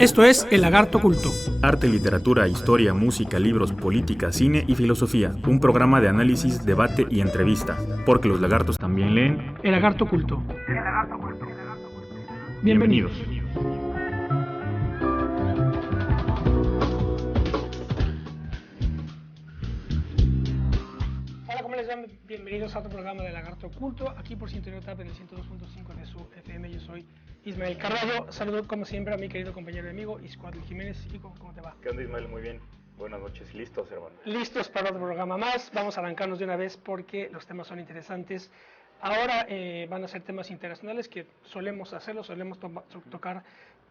Esto es El Lagarto Culto. Arte, literatura, historia, música, libros, política, cine y filosofía. Un programa de análisis, debate y entrevista. Porque los lagartos también leen. El Lagarto Culto. Bienvenidos. Hola, ¿cómo les va? Bienvenidos a otro programa de Lagarto Oculto, aquí por Sintonía TAP en el 102.5 de su FM. Yo soy Ismael Carballo. Saludo como siempre a mi querido compañero y amigo Iscuatl Jiménez. Ico, ¿cómo te va? ¿Qué onda, Ismael? Muy bien. Buenas noches. ¿Listos, hermano? Listos para otro programa más. Vamos a arrancarnos de una vez porque los temas son interesantes. Ahora van a ser temas internacionales que solemos hacerlo, tocar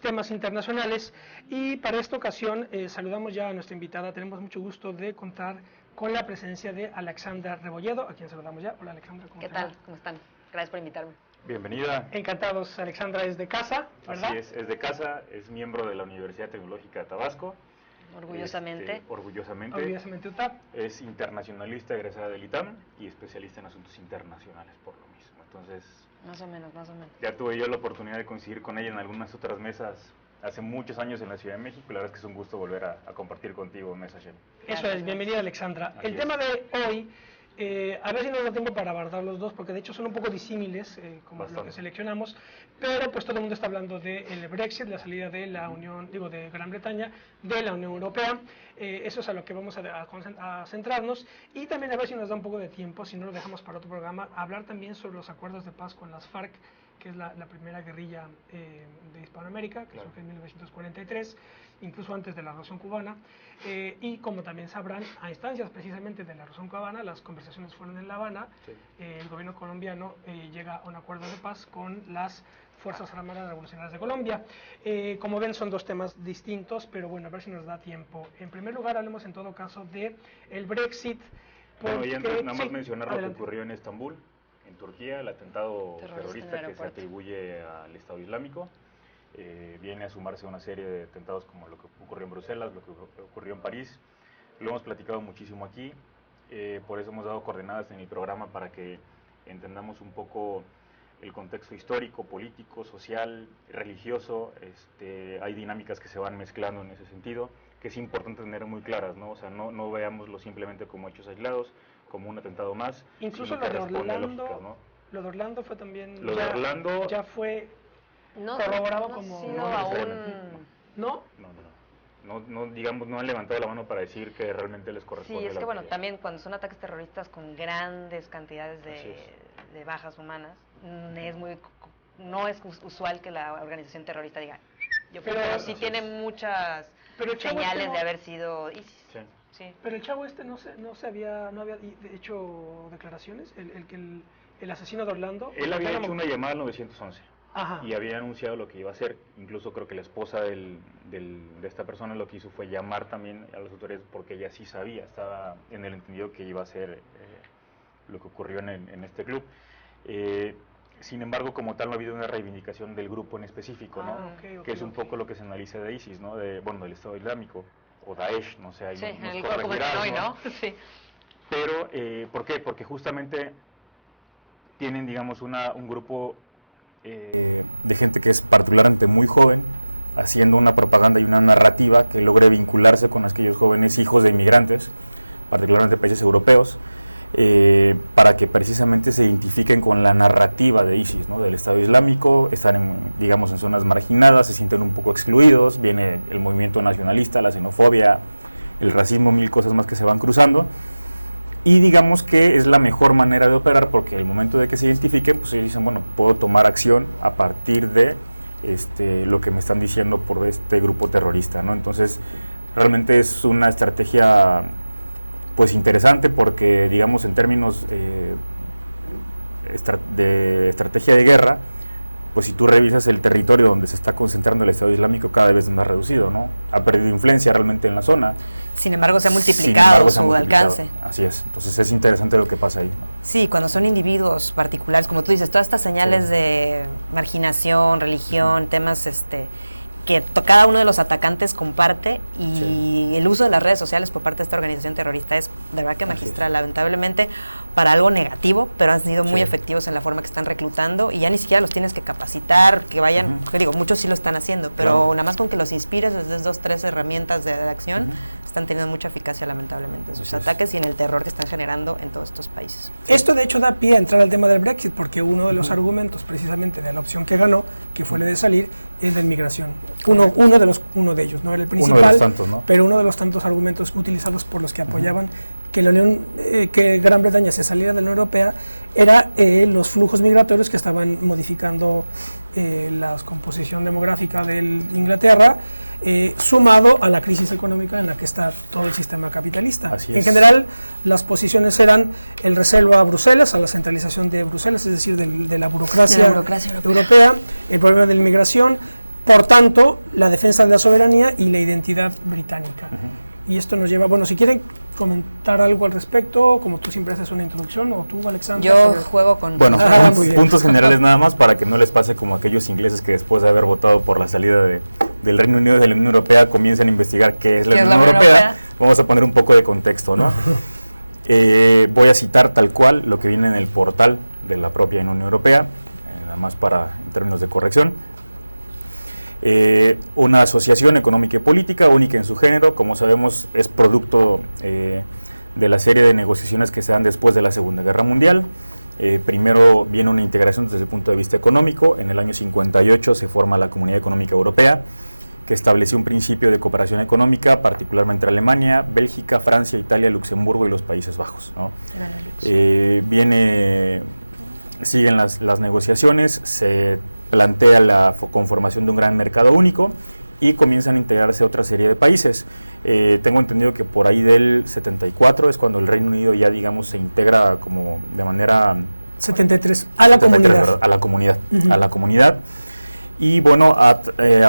temas internacionales. Y para esta ocasión saludamos ya a nuestra invitada. Tenemos mucho gusto de contar con la presencia de Alexandra Rebolledo, a quien saludamos ya. Hola, Alexandra, ¿cómo ¿Qué tal? ¿Cómo están? Gracias por invitarme. Bienvenida. Encantados. Alexandra es de casa, ¿verdad? Así es de casa, es miembro de la Universidad Tecnológica de Tabasco. Orgullosamente. Orgullosamente UTAP. Es internacionalista egresada del ITAM y especialista en asuntos internacionales por lo mismo. Entonces, Más o menos. ya tuve yo la oportunidad de coincidir con ella en algunas otras mesas hace muchos años en la Ciudad de México, y la verdad es que es un gusto volver a compartir contigo mesa, Shem. Eso es, bienvenida Alexandra. Así El es. tema de hoy, a ver si nos da tiempo para abordar los dos, porque de hecho son un poco disímiles, como Bastante. lo que seleccionamos, pero pues todo el mundo está hablando del Brexit, la salida de la Unión, de Gran Bretaña, de la Unión Europea. Eso es a lo que vamos a centrarnos, y también a ver si nos da un poco de tiempo, si no lo dejamos para otro programa, hablar también sobre los acuerdos de paz con las FARC, que es la primera guerrilla de Hispanoamérica, que surge en 1943, incluso antes de la Revolución Cubana, y como también sabrán, a instancias precisamente de la Revolución Cubana, las conversaciones fueron en La Habana. Sí. El gobierno colombiano llega a un acuerdo de paz con las Fuerzas Armadas Revolucionarias de Colombia. Como ven, son dos temas distintos, pero bueno, a ver si nos da tiempo. En primer lugar, hablemos en todo caso de el Brexit. Bueno, y antes nada más sí, mencionar adelante. lo que ocurrió en Estambul, en Turquía, el atentado terrorista en el que se aeropuerto. atribuye al Estado Islámico. Viene a sumarse a una serie de atentados como lo que ocurrió en Bruselas, lo que ocurrió en París. Lo hemos platicado muchísimo aquí, por eso hemos dado coordenadas en el programa para que entendamos un poco el contexto histórico, político, social, religioso. Hay dinámicas que se van mezclando en ese sentido, que es importante tener muy claras, ¿no? O sea, no veámoslo simplemente como hechos aislados, como un atentado más. Incluso sino lo que de responde a Orlando, lógicas, ¿no? lo de Orlando fue también, Lo de Orlando ya fue No, corroborado no como... ha sido no aún... necesariamente. ¿No? Digamos, no han levantado la mano para decir que realmente les corresponde. Sí, es la que bueno, autoridad. también cuando son ataques terroristas con grandes cantidades Así de bajas humanas, no es usual que la organización terrorista diga yo fui, Pero- pero sí Así tiene es. muchas Pero el chavo señales este de haber sido ISIS. Sí. Sí. Pero el chavo no había hecho declaraciones, el asesino de Orlando. Él había Era hecho mo- una llamada al 911 Ajá. y había anunciado lo que iba a hacer. Incluso creo que la esposa de esta persona lo que hizo fue llamar también a las autoridades, porque ella sí sabía, estaba en el entendido que iba a ser lo que ocurrió en este club. Sin embargo, como tal, no ha habido una reivindicación del grupo en específico, ¿no? Ok, Que es un poco lo que se analiza de ISIS, ¿no? Del Estado Islámico, o Daesh, no sé, ahí Sí, nos el corregirás, como hoy, ¿no? Sí. Pero, ¿por qué? Porque justamente tienen, digamos, un grupo de gente que es particularmente muy joven, haciendo una propaganda y una narrativa que logre vincularse con aquellos jóvenes hijos de inmigrantes, particularmente de países europeos, para que precisamente se identifiquen con la narrativa de ISIS, ¿no? Del Estado Islámico. Están, digamos, en zonas marginadas, se sienten un poco excluidos, viene el movimiento nacionalista, la xenofobia, el racismo, mil cosas más que se van cruzando. Y digamos que es la mejor manera de operar, porque el momento de que se identifiquen, pues ellos dicen, bueno, puedo tomar acción a partir de lo que me están diciendo por este grupo terrorista, ¿no? Entonces, realmente es una estrategia pues interesante, porque digamos en términos de estrategia de guerra, pues si tú revisas el territorio donde se está concentrando el Estado Islámico, cada vez es más reducido, ¿no? Ha perdido influencia realmente en la zona. Sin embargo, se ha Sin multiplicado embargo, se ha su multiplicado. alcance. Así es. Entonces es interesante lo que pasa ahí, ¿no? Sí, cuando son individuos particulares, como tú dices, todas estas señales Sí. de marginación, religión, temas que cada uno de los atacantes comparte, y Sí. el uso de las redes sociales por parte de esta organización terrorista es de verdad que magistral, lamentablemente para algo negativo, pero han sido muy Sí. efectivos en la forma que están reclutando, y ya ni siquiera los tienes que capacitar, que vayan, Ujú. que digo, muchos sí lo están haciendo, pero Claro. nada más con que los inspires, les des 2, 3 herramientas de acción, Ujú. están teniendo mucha eficacia lamentablemente en sus Así es. ataques y en el terror que están generando en todos estos países. Esto de hecho da pie a entrar al tema del Brexit, porque uno de los argumentos precisamente de la opción que ganó, que fue la de salir, es la inmigración. Uno de ellos, no era el principal, Uno de los tantos, ¿no? pero uno de los tantos argumentos utilizados por los que apoyaban que la Unión, que Gran Bretaña se saliera de la Unión Europea, era los flujos migratorios que estaban modificando la composición demográfica de Inglaterra, sumado a la crisis económica en la que está todo el sistema capitalista. Así En es. general, las posiciones eran el recelo a Bruselas, a la centralización de Bruselas, es decir, de la burocracia, europea, el problema de la inmigración, por tanto, la defensa de la soberanía y la identidad británica. Y esto nos lleva, bueno, si quieren comentar algo al respecto, como tú siempre haces una introducción, o tú, Alexandra. Yo sobre- juego con... Bueno, Muy bien. puntos generales nada más para que no les pase como a aquellos ingleses que después de haber votado por la salida del Reino Unido de la Unión Europea comienzan a investigar qué es la Unión Europea. Vamos a poner un poco de contexto, ¿no? Voy a citar tal cual lo que viene en el portal de la propia Unión Europea, nada más para en términos de corrección. Una asociación económica y política única en su género, como sabemos es producto de la serie de negociaciones que se dan después de la Segunda Guerra Mundial. Primero viene una integración desde el punto de vista económico. En el año 58 se forma la Comunidad Económica Europea, que estableció un principio de cooperación económica, particularmente entre Alemania, Bélgica, Francia, Italia, Luxemburgo y los Países Bajos, ¿no? Siguen las negociaciones, se plantea la conformación de un gran mercado único y comienzan a integrarse otra serie de países. Tengo entendido que por ahí del 74 es cuando el Reino Unido ya, digamos, se integra como de manera... 73, a la 73, comunidad. ¿verdad? Ujú. A la comunidad. Y bueno, a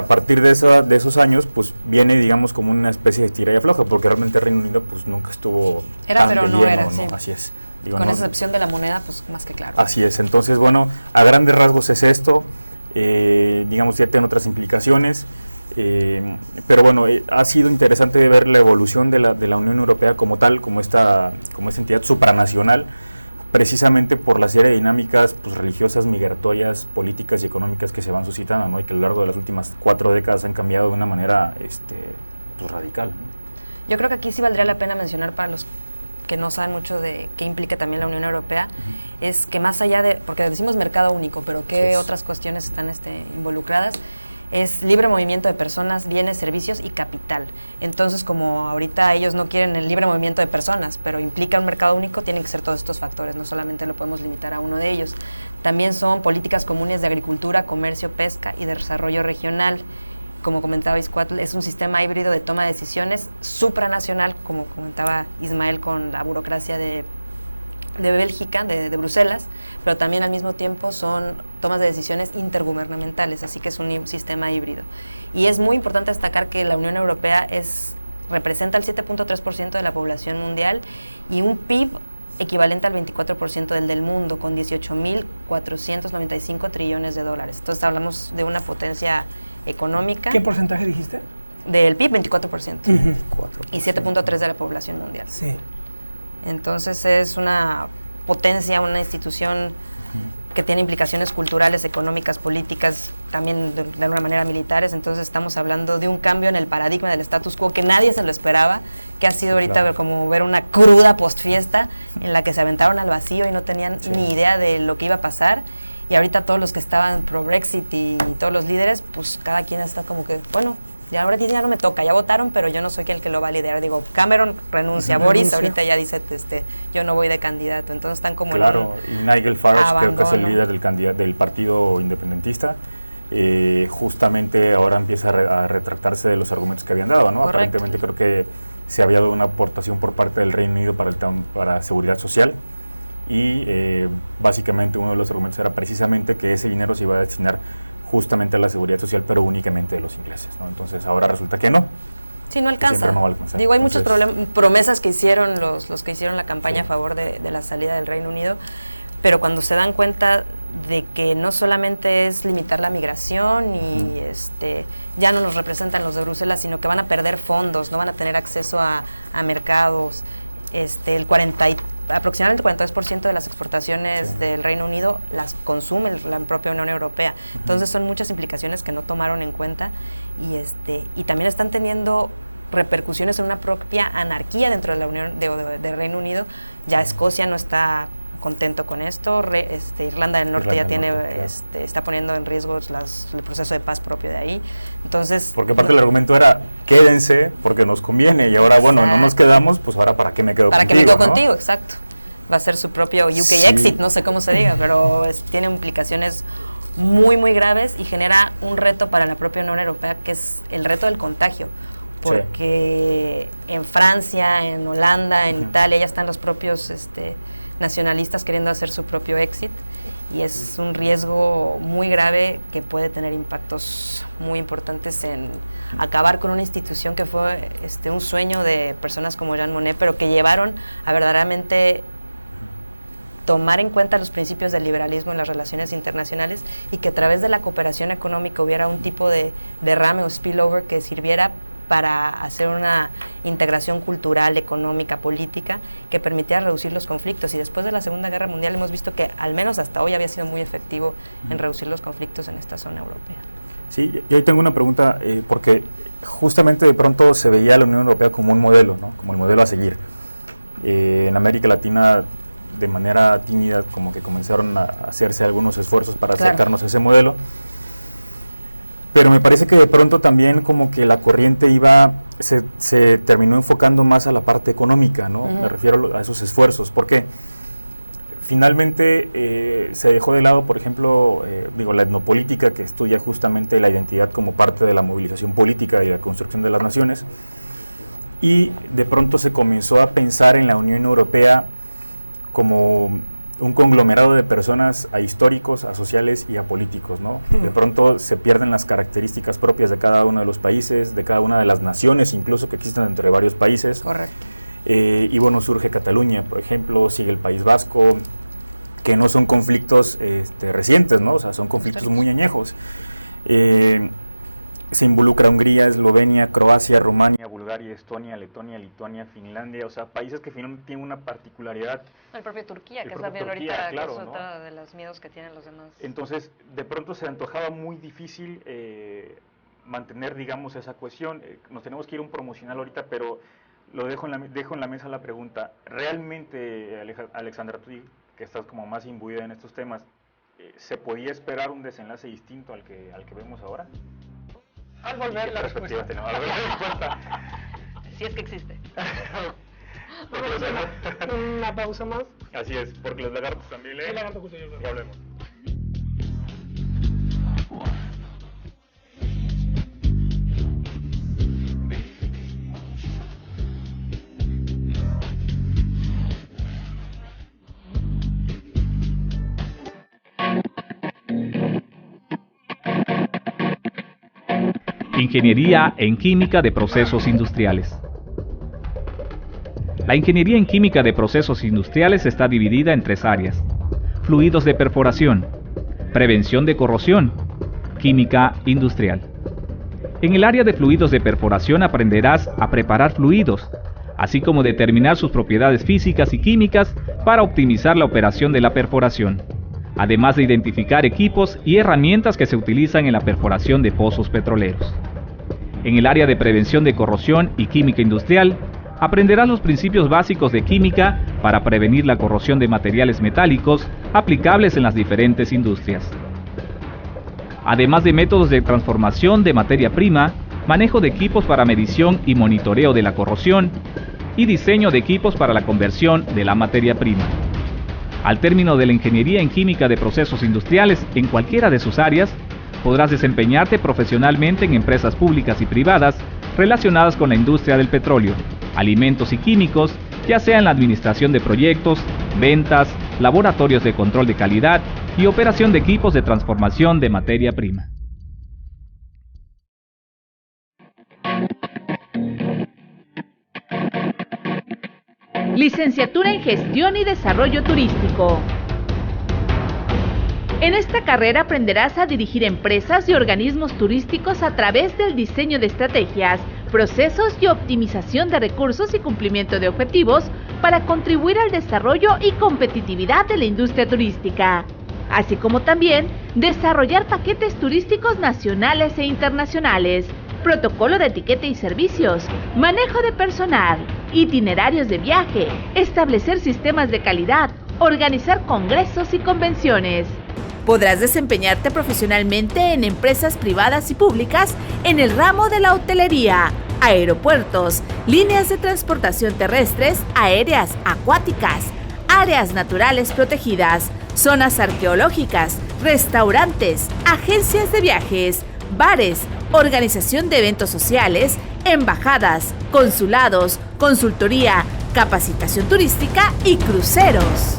partir de esos años, pues viene, digamos, como una especie de tira y afloja, porque realmente el Reino Unido pues nunca estuvo Era, tan pero de no lleno, era, ¿no? sí. Así es. Digo, Con no- excepción de la moneda, pues más que claro. Así es, entonces bueno, a grandes rasgos es esto, digamos ya tiene otras implicaciones, pero bueno, ha sido interesante ver la evolución de la Unión Europea como tal, como esta entidad supranacional, precisamente por la serie de dinámicas pues, religiosas, migratorias, políticas y económicas que se van suscitando, ¿no? Y que a lo largo de las últimas 4 décadas han cambiado de una manera pues, radical, ¿no? Yo creo que aquí sí valdría la pena mencionar para los que no saben mucho de qué implica también la Unión Europea, es que más allá de, porque decimos mercado único, pero qué Así es. otras cuestiones están involucradas, es libre movimiento de personas, bienes, servicios y capital. Entonces, como ahorita ellos no quieren el libre movimiento de personas, pero implica un mercado único, tienen que ser todos estos factores, no solamente lo podemos limitar a uno de ellos. También son políticas comunes de agricultura, comercio, pesca y de desarrollo regional. Como comentaba Iscuatl, es un sistema híbrido de toma de decisiones supranacional, como comentaba Ismael, con la burocracia de Bélgica, de Bruselas, pero también al mismo tiempo son tomas de decisiones intergubernamentales, así que es un sistema híbrido. Y es muy importante destacar que la Unión Europea representa el 7.3% de la población mundial y un PIB equivalente al 24% del mundo, con 18.495 trillones de dólares. Entonces hablamos de una potencia económica. ¿Qué porcentaje dijiste? Del PIB, 24%. Ujú. Y 7.3% de la población mundial. Sí. Entonces es una potencia, una institución que tiene implicaciones culturales, económicas, políticas, también de alguna manera militares. Entonces estamos hablando de un cambio en el paradigma del status quo que nadie se lo esperaba, que ha sido ahorita Claro. como ver una cruda postfiesta en la que se aventaron al vacío y no tenían Sí. ni idea de lo que iba a pasar. Y ahorita todos los que estaban pro Brexit y todos los líderes, pues cada quien está como que, bueno, ya ahora ya no me toca, ya votaron, pero yo no soy el que lo va a liderar. Digo, Cameron renuncia, Boris ahorita ya dice, yo no voy de candidato. Entonces están como Claro, y Nigel Farage, creo que es el abandono. líder del partido independentista, justamente ahora empieza a retractarse de los argumentos que habían dado, ¿no? Correcto. Aparentemente creo que se había dado una aportación por parte del Reino Unido para seguridad social y básicamente uno de los argumentos era precisamente que ese dinero se iba a destinar justamente a la seguridad social, pero únicamente de los ingleses, ¿no? Entonces ahora resulta que no. Sí, no que alcanza. siempre no va a alcanzar. Digo, hay muchas Entonces, promesas que hicieron los que hicieron la campaña Sí. a favor de la salida del Reino Unido, pero cuando se dan cuenta de que no solamente es limitar la migración y ya no nos representan los de Bruselas, sino que van a perder fondos, no van a tener acceso a mercados, aproximadamente el 43% de las exportaciones del Reino Unido las consume la propia Unión Europea. Entonces son muchas implicaciones que no tomaron en cuenta y también están teniendo repercusiones en una propia anarquía dentro de la Unión del Reino Unido. Ya Escocia no está contento con esto, Irlanda del Norte está poniendo en riesgo el proceso de paz propio de ahí. Entonces, porque parte del argumento era quédense porque nos conviene y ahora bueno, no nos quedamos, pues ahora para qué me quedo contigo. Para qué me quedo contigo, exacto. Va a ser su propio UK exit, no sé cómo se diga, pero tiene implicaciones muy muy graves y genera un reto para la propia Unión Europea, que es el reto del contagio. Porque en Francia, en Holanda, en Italia ya están los propios nacionalistas queriendo hacer su propio exit y es un riesgo muy grave que puede tener impactos muy importantes en acabar con una institución que fue un sueño de personas como Jean Monnet, pero que llevaron a verdaderamente tomar en cuenta los principios del liberalismo en las relaciones internacionales y que a través de la cooperación económica hubiera un tipo de derrame o spillover que sirviera para hacer una integración cultural, económica, política, que permitiera reducir los conflictos. Y después de la Segunda Guerra Mundial hemos visto que al menos hasta hoy había sido muy efectivo en reducir los conflictos en esta zona europea. Sí, yo hoy tengo una pregunta, porque justamente de pronto se veía a la Unión Europea como un modelo, ¿no? Como el modelo a seguir. En América Latina, de manera tímida, como que comenzaron a hacerse algunos esfuerzos para acercarnos a ese modelo. Pero me parece que de pronto también como que la corriente se terminó enfocando más a la parte económica, ¿no? Me refiero a esos esfuerzos, porque finalmente se dejó de lado, por ejemplo, la etnopolítica, que estudia justamente la identidad como parte de la movilización política y la construcción de las naciones, y de pronto se comenzó a pensar en la Unión Europea como un conglomerado de personas a históricos, a sociales y a políticos, ¿no? De pronto se pierden las características propias de cada uno de los países, de cada una de las naciones, incluso que existen entre varios países. Correcto. Y bueno, surge Cataluña, por ejemplo, sigue el País Vasco, que no son conflictos recientes, ¿no? O sea, son conflictos muy añejos. Se involucra Hungría, Eslovenia, Croacia, Rumania, Bulgaria, Estonia, Letonia, Lituania, Finlandia, o sea, países que finalmente tienen una particularidad. El propio Turquía, que es también ahorita, claro, que es otra de los miedos que tienen los demás. Entonces, de pronto se antojaba muy difícil mantener, digamos, esa cohesión. Nos tenemos que ir a un promocional ahorita, pero lo dejo en la mesa la pregunta. ¿Realmente, Alexandra, tú que estás como más imbuida en estos temas, se podía esperar un desenlace distinto al que vemos ahora? Al volver la respuesta. Si es que existe. Vamos a hacer una pausa más. Así es, porque los lagartos también leen. El lagarto justo yo creo. Ya hablemos. Ingeniería en Química de Procesos Industriales. La ingeniería en química de procesos industriales está dividida en 3 áreas: fluidos de perforación, prevención de corrosión, química industrial. En el área de fluidos de perforación aprenderás a preparar fluidos, así como determinar sus propiedades físicas y químicas para optimizar la operación de la perforación, además de identificar equipos y herramientas que se utilizan en la perforación de pozos petroleros. En el área de prevención de corrosión y química industrial, aprenderás los principios básicos de química para prevenir la corrosión de materiales metálicos aplicables en las diferentes industrias. Además de métodos de transformación de materia prima, manejo de equipos para medición y monitoreo de la corrosión, y diseño de equipos para la conversión de la materia prima. Al término de la ingeniería en química de procesos industriales en cualquiera de sus áreas, podrás desempeñarte profesionalmente en empresas públicas y privadas relacionadas con la industria del petróleo, alimentos y químicos, ya sea en la administración de proyectos, ventas, laboratorios de control de calidad y operación de equipos de transformación de materia prima. Licenciatura en Gestión y Desarrollo Turístico. En esta carrera aprenderás a dirigir empresas y organismos turísticos a través del diseño de estrategias, procesos y optimización de recursos y cumplimiento de objetivos para contribuir al desarrollo y competitividad de la industria turística, así como también desarrollar paquetes turísticos nacionales e internacionales, protocolo de etiqueta y servicios, manejo de personal, itinerarios de viaje, establecer sistemas de calidad, organizar congresos y convenciones. Podrás desempeñarte profesionalmente en empresas privadas y públicas en el ramo de la hotelería, aeropuertos, líneas de transportación terrestres, aéreas, acuáticas, áreas naturales protegidas, zonas arqueológicas, restaurantes, agencias de viajes, bares, organización de eventos sociales, embajadas, consulados, consultoría, capacitación turística y cruceros.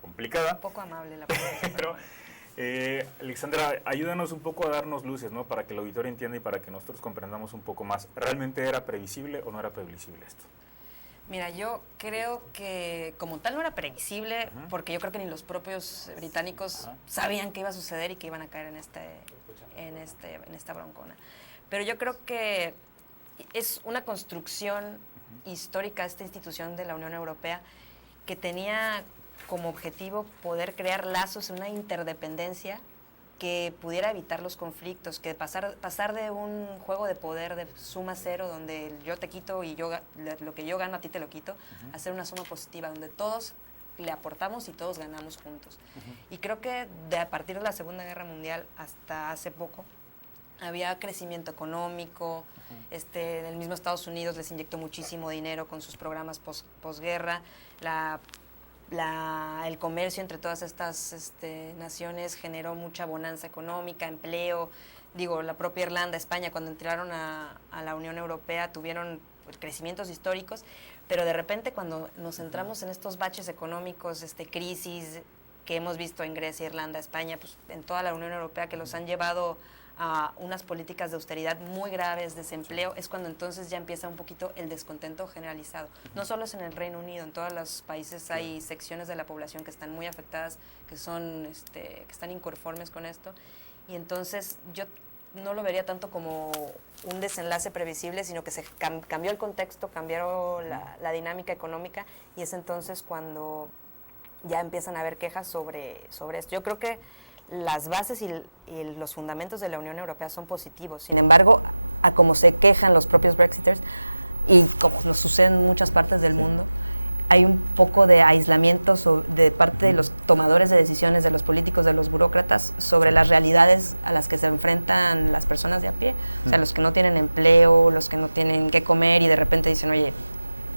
Complicada. Poco amable la pregunta. Pero, Alexandra, ayúdanos un poco a darnos luces, ¿no? Para que el auditorio entienda y para que nosotros comprendamos un poco más. ¿Realmente era previsible o no era previsible esto? Mira, yo creo que como tal no era previsible, porque yo creo que ni los propios británicos sabían que iba a suceder y que iban a caer en esta broncona. Pero yo creo que es una construcción histórica esta institución de la Unión Europea que tenía como objetivo poder crear lazos, una interdependencia que pudiera evitar los conflictos, que pasar de un juego de poder de suma cero, donde yo te quito y lo que yo gano a ti te lo quito, a hacer una suma positiva, donde todos le aportamos y todos ganamos juntos. Y creo que a partir de la Segunda Guerra Mundial hasta hace poco había crecimiento económico, el mismo Estados Unidos les inyectó muchísimo dinero con sus programas posguerra, el comercio entre todas estas naciones generó mucha bonanza económica, empleo. Digo, la propia Irlanda, España, cuando entraron a la Unión Europea tuvieron crecimientos históricos, pero de repente cuando nos centramos en estos baches económicos, crisis que hemos visto en Grecia, Irlanda, España, pues en toda la Unión Europea, que los han llevado a unas políticas de austeridad muy graves, desempleo, es cuando entonces ya empieza un poquito el descontento generalizado. No solo es en el Reino Unido, en todos los países hay secciones de la población que están muy afectadas, que están inconformes con esto, y entonces yo no lo vería tanto como un desenlace previsible, sino que se cambió el contexto, cambió la dinámica económica, y es entonces cuando ya empiezan a haber quejas sobre esto. Yo creo que las bases y los fundamentos de la Unión Europea son positivos. Sin embargo, a como se quejan los propios Brexiters, y como nos sucede en muchas partes del mundo, hay un poco de aislamiento de parte de los tomadores de decisiones, de los políticos, de los burócratas, sobre las realidades a las que se enfrentan las personas de a pie. O sea, los que no tienen empleo, los que no tienen qué comer, y de repente dicen, oye,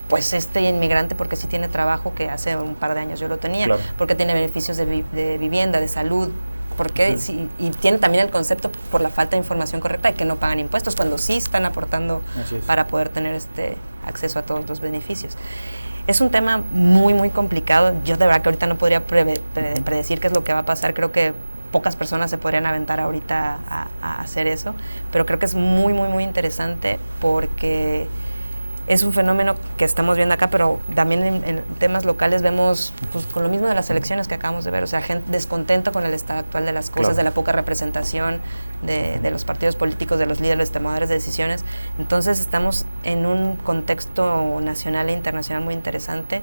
pues inmigrante porque sí tiene trabajo, que hace un par de años yo lo tenía, claro, porque tiene beneficios de vivienda, de salud, porque y tiene también el concepto por la falta de información correcta de que no pagan impuestos cuando sí están aportando para poder tener acceso a todos los beneficios. Es un tema muy, muy complicado. Yo de verdad que ahorita no podría predecir qué es lo que va a pasar. Creo que pocas personas se podrían aventar ahorita a hacer eso, pero creo que es muy, muy, muy interesante porque es un fenómeno que estamos viendo acá, pero también en temas locales vemos pues, con lo mismo de las elecciones que acabamos de ver, o sea, gente descontento con el estado actual de las cosas, claro, de la poca representación de los partidos políticos, de los líderes, tomadores de decisiones. Entonces estamos en un contexto nacional e internacional muy interesante,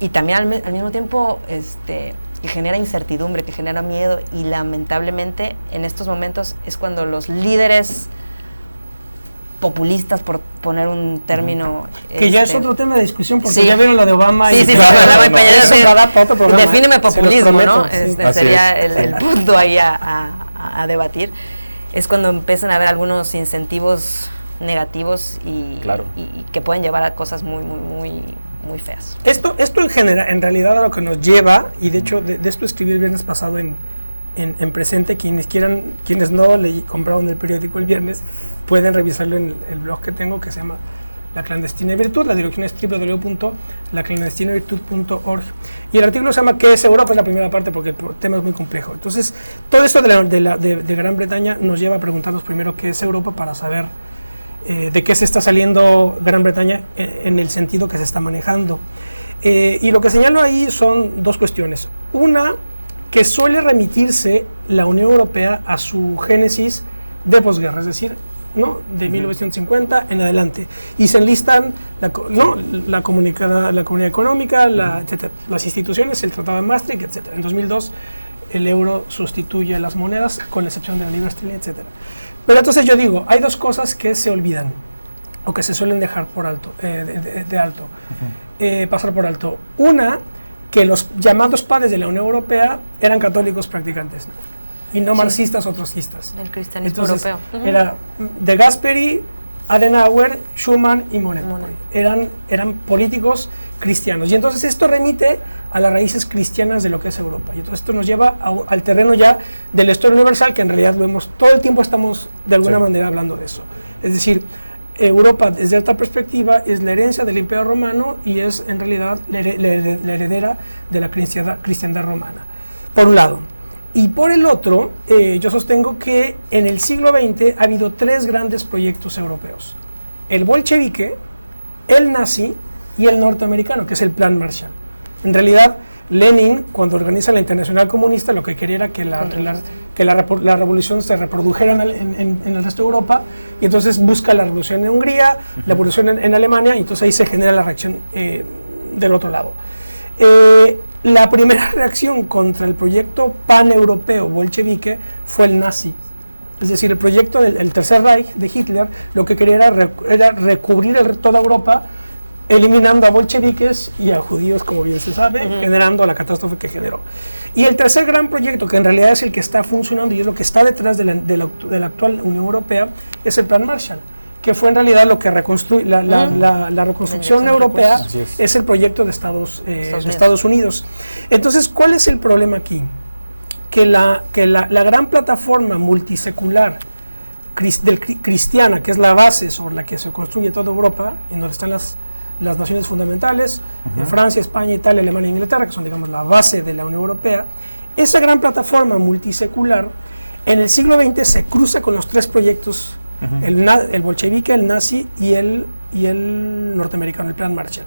y también al mismo tiempo que genera incertidumbre, que genera miedo, y lamentablemente en estos momentos es cuando los líderes populistas, por poner un término que ya es otro tema de discusión, porque ya vieron lo de Obama y defíneme populismo, ¿no? Sí. Sería el punto ahí a debatir. es cuando empiezan a haber algunos incentivos negativos y que pueden llevar a cosas muy feas. Esto en general, en realidad, a lo que nos lleva, y de hecho de esto escribí el viernes pasado en Presente, quienes no compraron el periódico el viernes, pueden revisarlo en el blog que tengo, que se llama La Clandestina Virtud. La dirección es www.laclandestinavirtud.org. Y el artículo se llama ¿Qué es Europa? Es la primera parte porque el tema es muy complejo. Entonces, todo esto de Gran Bretaña nos lleva a preguntarnos primero qué es Europa para saber de qué se está saliendo Gran Bretaña en el sentido que se está manejando. Y lo que señalo ahí son dos cuestiones. Una, que suele remitirse la Unión Europea a su génesis de posguerra, es decir, ¿no? De 1950 en adelante. Y se enlistan la Comunidad Económica, etcétera, las instituciones, el Tratado de Maastricht, etcétera. En 2002 el euro sustituye a las monedas, con la excepción de la libra esterlina, etcétera. Pero entonces yo digo, hay dos cosas que se olvidan o que se suelen dejar por alto, pasar por alto. Una, que los llamados padres de la Unión Europea eran católicos practicantes, ¿no? Y no marxistas o trotskistas. El cristianismo Entonces, europeo. Era De Gasperi, Adenauer, Schuman y Monnet. Eran políticos cristianos. Y entonces esto remite a las raíces cristianas de lo que es Europa. Y entonces esto nos lleva al terreno ya de la historia universal, que en realidad todo el tiempo estamos de alguna manera hablando de eso. Es decir, Europa desde esta perspectiva es la herencia del Imperio Romano y es en realidad la heredera de la cristiandad romana, por un lado. Y por el otro, yo sostengo que en el siglo XX ha habido tres grandes proyectos europeos: el bolchevique, el nazi y el norteamericano, que es el Plan Marshall. En realidad, Lenin, cuando organiza la Internacional Comunista, lo que quería era que la revolución se reprodujera en el resto de Europa, y entonces busca la revolución en Hungría, la revolución en Alemania, y entonces ahí se genera la reacción del otro lado. La primera reacción contra el proyecto paneuropeo bolchevique fue el nazi. Es decir, el proyecto del Tercer Reich de Hitler lo que quería era recubrir toda Europa, eliminando a bolcheviques y a judíos, como bien se sabe, generando la catástrofe que generó. Y el tercer gran proyecto, que en realidad es el que está funcionando y es lo que está detrás de la actual Unión Europea, es el Plan Marshall, que fue en realidad lo que reconstruye la reconstrucción europea, es el proyecto de Estados Unidos. Entonces, ¿cuál es el problema aquí? Que la gran plataforma multisecular cristiana, que es la base sobre la que se construye toda Europa, en donde están las naciones fundamentales, Francia, España, Italia, Alemania e Inglaterra, que son, digamos, la base de la Unión Europea, esa gran plataforma multisecular en el siglo XX se cruza con los tres proyectos, el bolchevique, el nazi y el norteamericano, el Plan Marshall.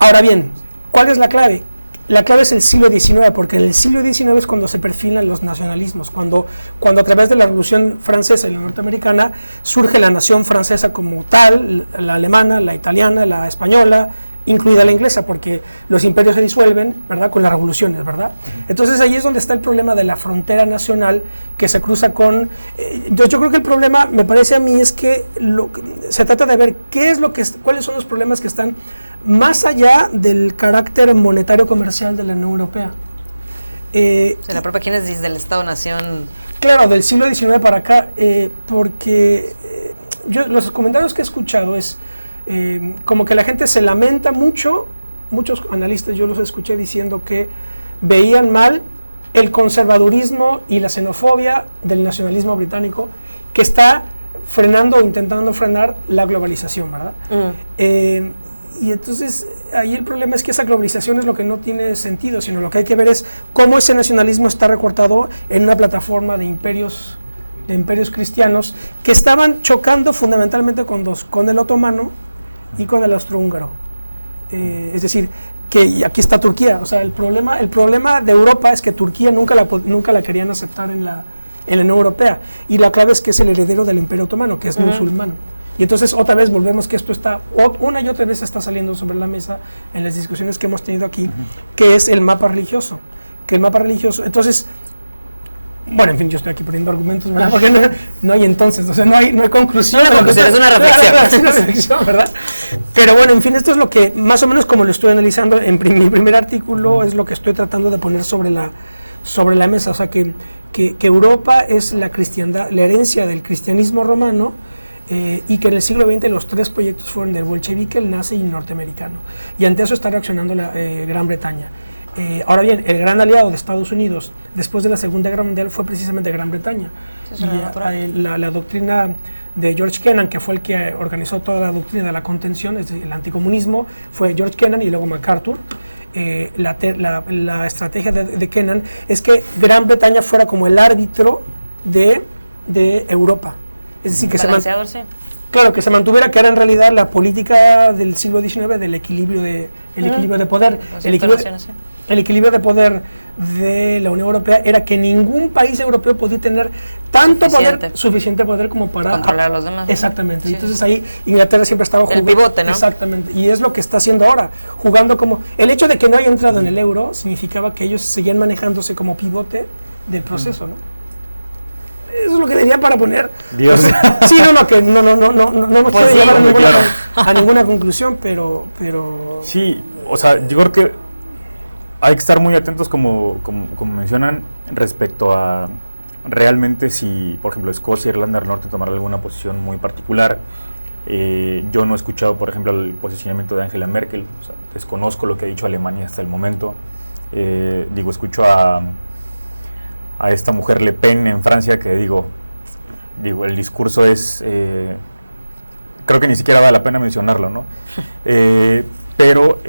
Ahora bien, ¿cuál es la clave? La clave es el siglo XIX, porque en el siglo XIX es cuando se perfilan los nacionalismos, cuando a través de la Revolución Francesa y la norteamericana surge la nación francesa como tal, la alemana, la italiana, la española, incluida la inglesa, porque los imperios se disuelven, ¿verdad?, con las revoluciones, ¿verdad? Entonces ahí es donde está el problema de la frontera nacional que se cruza con... yo creo que el problema, me parece a mí, es que se trata de ver cuáles son los problemas que están más allá del carácter monetario comercial de la Unión Europea. La propia génesis del Estado-Nación. Claro, del siglo XIX para acá, porque los comentarios que he escuchado es como que la gente se lamenta mucho, muchos analistas yo los escuché diciendo que veían mal el conservadurismo y la xenofobia del nacionalismo británico, que está frenando o intentando frenar la globalización, ¿verdad? Y entonces ahí el problema es que esa globalización es lo que no tiene sentido, sino lo que hay que ver es cómo ese nacionalismo está recortado en una plataforma de imperios cristianos que estaban chocando fundamentalmente con el otomano y con el austrohúngaro. Es decir, que aquí está Turquía. O sea, el problema de Europa es que Turquía nunca la querían aceptar en la Unión Europea, y la clave es que es el heredero del Imperio Otomano, que es musulmán. Y entonces otra vez volvemos que esto está, una y otra vez está saliendo sobre la mesa en las discusiones que hemos tenido aquí, que es el mapa religioso. Entonces, bueno, en fin, yo estoy aquí poniendo argumentos, ¿verdad? Porque no hay entonces, o sea, no hay conclusión. No, porque es una reflexión. Es una reflexión, ¿verdad? Pero bueno, en fin, esto es lo que, más o menos como lo estoy analizando en mi primer artículo, es lo que estoy tratando de poner sobre la mesa. O sea, que que Europa es la cristiandad, la herencia del cristianismo romano, y que en el siglo XX los 3 proyectos fueron del bolchevique, el nazi y el norteamericano. Y ante eso está reaccionando la Gran Bretaña. Ahora bien, el gran aliado de Estados Unidos después de la Segunda Guerra Mundial fue precisamente Gran Bretaña. Y la doctrina de George Kennan, que fue el que organizó toda la doctrina de la contención, es decir, el anticomunismo, fue George Kennan y luego MacArthur. La estrategia de Kennan es que Gran Bretaña fuera como el árbitro de Europa. Es decir, que sí. Claro, que se mantuviera, que era en realidad la política del siglo XIX del equilibrio de poder. El equilibrio de poder de la Unión Europea era que ningún país europeo podía tener tanto suficiente poder como para controlar a los demás. Exactamente. Sí, y entonces ahí Inglaterra siempre estaba jugando. El pivote, ¿no? Exactamente. Y es lo que está haciendo ahora, jugando como... El hecho de que no haya entrado en el euro significaba que ellos seguían manejándose como pivote del proceso, ¿no? Eso es lo que diría para poner. Dios. Sí, que no nos puede llevar a ninguna conclusión, pero. Sí, o sea, yo creo que hay que estar muy atentos, como mencionan, respecto a realmente si, por ejemplo, Escocia, Irlanda del Norte tomarán alguna posición muy particular. Yo no he escuchado, por ejemplo, el posicionamiento de Angela Merkel, o sea, desconozco lo que ha dicho Alemania hasta el momento. Escucho a esta mujer Le Pen en Francia, que el discurso es, creo que ni siquiera vale la pena mencionarlo, ¿no? Pero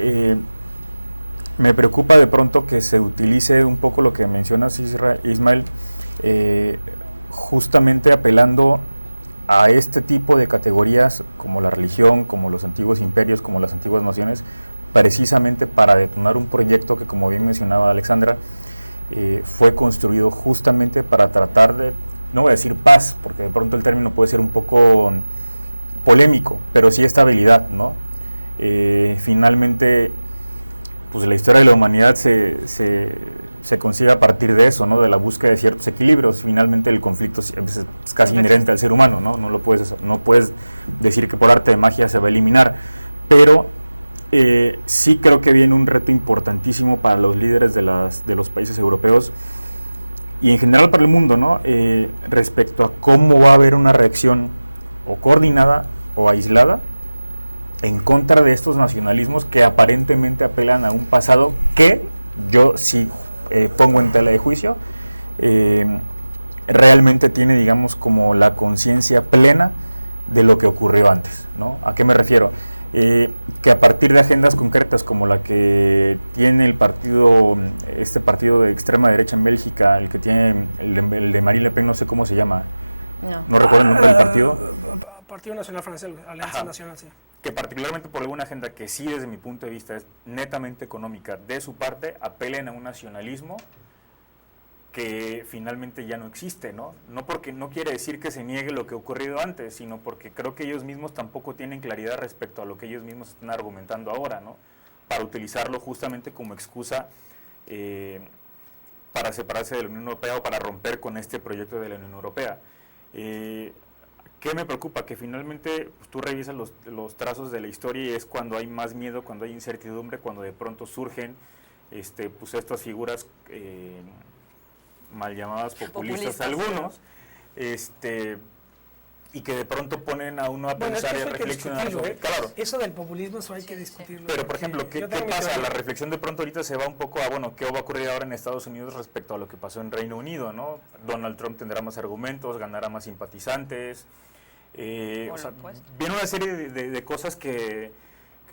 me preocupa de pronto que se utilice un poco lo que mencionas, Ismael, justamente apelando a este tipo de categorías como la religión, como los antiguos imperios, como las antiguas naciones, precisamente para detonar un proyecto que, como bien mencionaba Alexandra, fue construido justamente para tratar de, no voy a decir paz, porque de pronto el término puede ser un poco polémico, pero sí estabilidad, ¿no? Finalmente, pues la historia de la humanidad se consigue a partir de eso, ¿no? De la búsqueda de ciertos equilibrios. Finalmente el conflicto es casi inherente al ser humano, ¿no? No puedes decir que por arte de magia se va a eliminar, pero sí creo que viene un reto importantísimo para los líderes de los países europeos y en general para el mundo, ¿no? Respecto a cómo va a haber una reacción o coordinada o aislada en contra de estos nacionalismos que aparentemente apelan a un pasado que yo sí pongo en tela de juicio, realmente tiene, digamos, como la conciencia plena de lo que ocurrió antes, ¿no? ¿A qué me refiero? Que a partir de agendas concretas como la que tiene este partido de extrema derecha en Bélgica, el que tiene el de Marine Le Pen, no sé cómo se llama, no recuerdo el nombre del partido. Partido Nacional Francés, Alianza Nacional, sí. Que particularmente por alguna agenda que sí desde mi punto de vista es netamente económica, de su parte apelen a un nacionalismo que finalmente ya no existe, ¿no? No porque no quiere decir que se niegue lo que ha ocurrido antes, sino porque creo que ellos mismos tampoco tienen claridad respecto a lo que ellos mismos están argumentando ahora, ¿no? Para utilizarlo justamente como excusa para separarse de la Unión Europea o para romper con este proyecto de la Unión Europea. ¿Qué me preocupa? Que finalmente pues, tú revisas los trazos de la historia y es cuando hay más miedo, cuando hay incertidumbre, cuando de pronto surgen pues estas figuras mal llamadas populistas algunos, y que de pronto ponen a uno a pensar y a reflexionar sobre, claro. Eso del populismo eso hay que discutirlo. Pero por ejemplo, ¿qué pasa? La reflexión de pronto ahorita se va un poco a, bueno, ¿qué va a ocurrir ahora en Estados Unidos respecto a lo que pasó en Reino Unido, ¿no? Donald Trump tendrá más argumentos, ganará más simpatizantes, o sea, viene una serie de cosas que,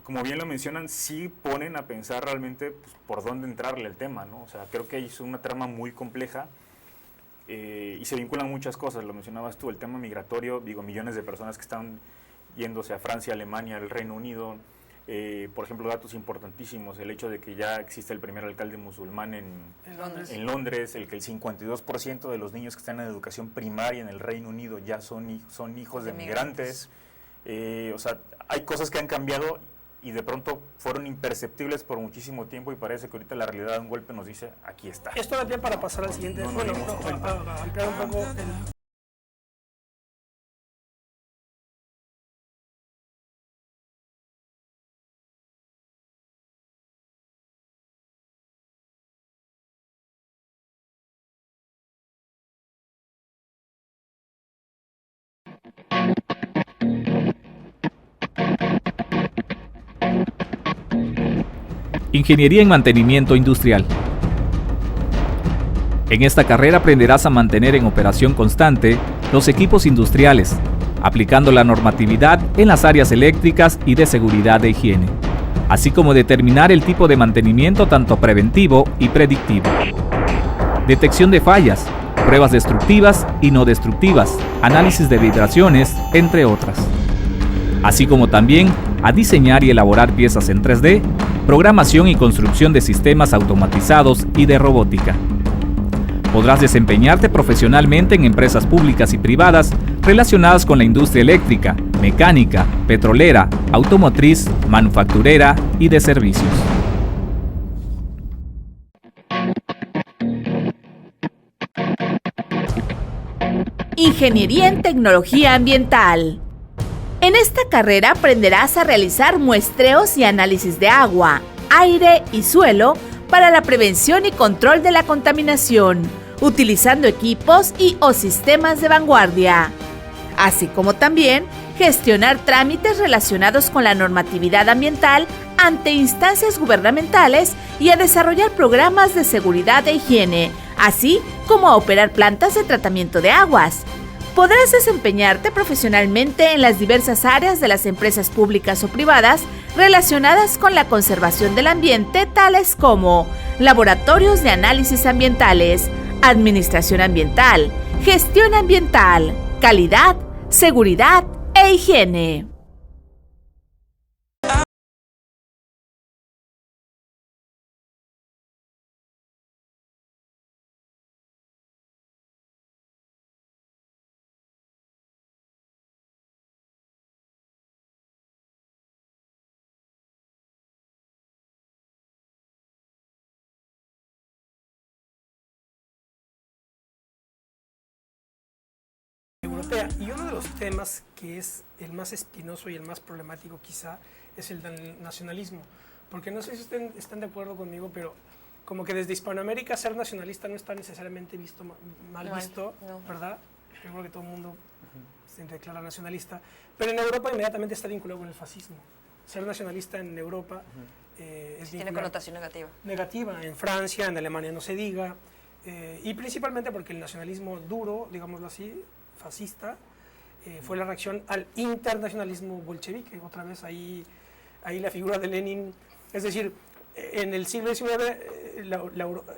como bien lo mencionan, sí ponen a pensar realmente pues, por dónde entrarle al tema, ¿no? O sea, creo que es una trama muy compleja y se vinculan muchas cosas, lo mencionabas tú, el tema migratorio, millones de personas que están yéndose a Francia, Alemania, el Reino Unido, por ejemplo, datos importantísimos, el hecho de que ya existe el primer alcalde musulmán en Londres, el que el 52% de los niños que están en educación primaria en el Reino Unido ya son hijos de migrantes, o sea, hay cosas que han cambiado y de pronto fueron imperceptibles por muchísimo tiempo y parece que ahorita la realidad de un golpe nos dice, aquí está. Esto da pie para pasar al siguiente, para ampliar un poco el Ingeniería en Mantenimiento Industrial. En esta carrera aprenderás a mantener en operación constante los equipos industriales, aplicando la normatividad en las áreas eléctricas y de seguridad e higiene, así como determinar el tipo de mantenimiento tanto preventivo y predictivo. Detección de fallas, pruebas destructivas y no destructivas, análisis de vibraciones, entre otras. Así como también a diseñar y elaborar piezas en 3D, programación y construcción de sistemas automatizados y de robótica. Podrás desempeñarte profesionalmente en empresas públicas y privadas relacionadas con la industria eléctrica, mecánica, petrolera, automotriz, manufacturera y de servicios. Ingeniería en Tecnología Ambiental. En esta carrera aprenderás a realizar muestreos y análisis de agua, aire y suelo para la prevención y control de la contaminación, utilizando equipos o sistemas de vanguardia, así como también gestionar trámites relacionados con la normatividad ambiental ante instancias gubernamentales y a desarrollar programas de seguridad e higiene, así como a operar plantas de tratamiento de aguas. Podrás desempeñarte profesionalmente en las diversas áreas de las empresas públicas o privadas relacionadas con la conservación del ambiente, tales como laboratorios de análisis ambientales, administración ambiental, gestión ambiental, calidad, seguridad e higiene. Europea. Y uno de los temas que es el más espinoso y el más problemático quizá es el del nacionalismo, porque no sé si están de acuerdo conmigo, pero como que desde Hispanoamérica ser nacionalista no está necesariamente visto mal visto, no. ¿Verdad? Yo creo que todo el mundo se declara nacionalista, pero en Europa inmediatamente está vinculado con el fascismo. Ser nacionalista en Europa tiene connotación negativa. Negativa, en Francia, en Alemania no se diga, y principalmente porque el nacionalismo duro, digámoslo así, fascista, fue la reacción al internacionalismo bolchevique. Otra vez ahí la figura de Lenin, es decir, en el siglo XIX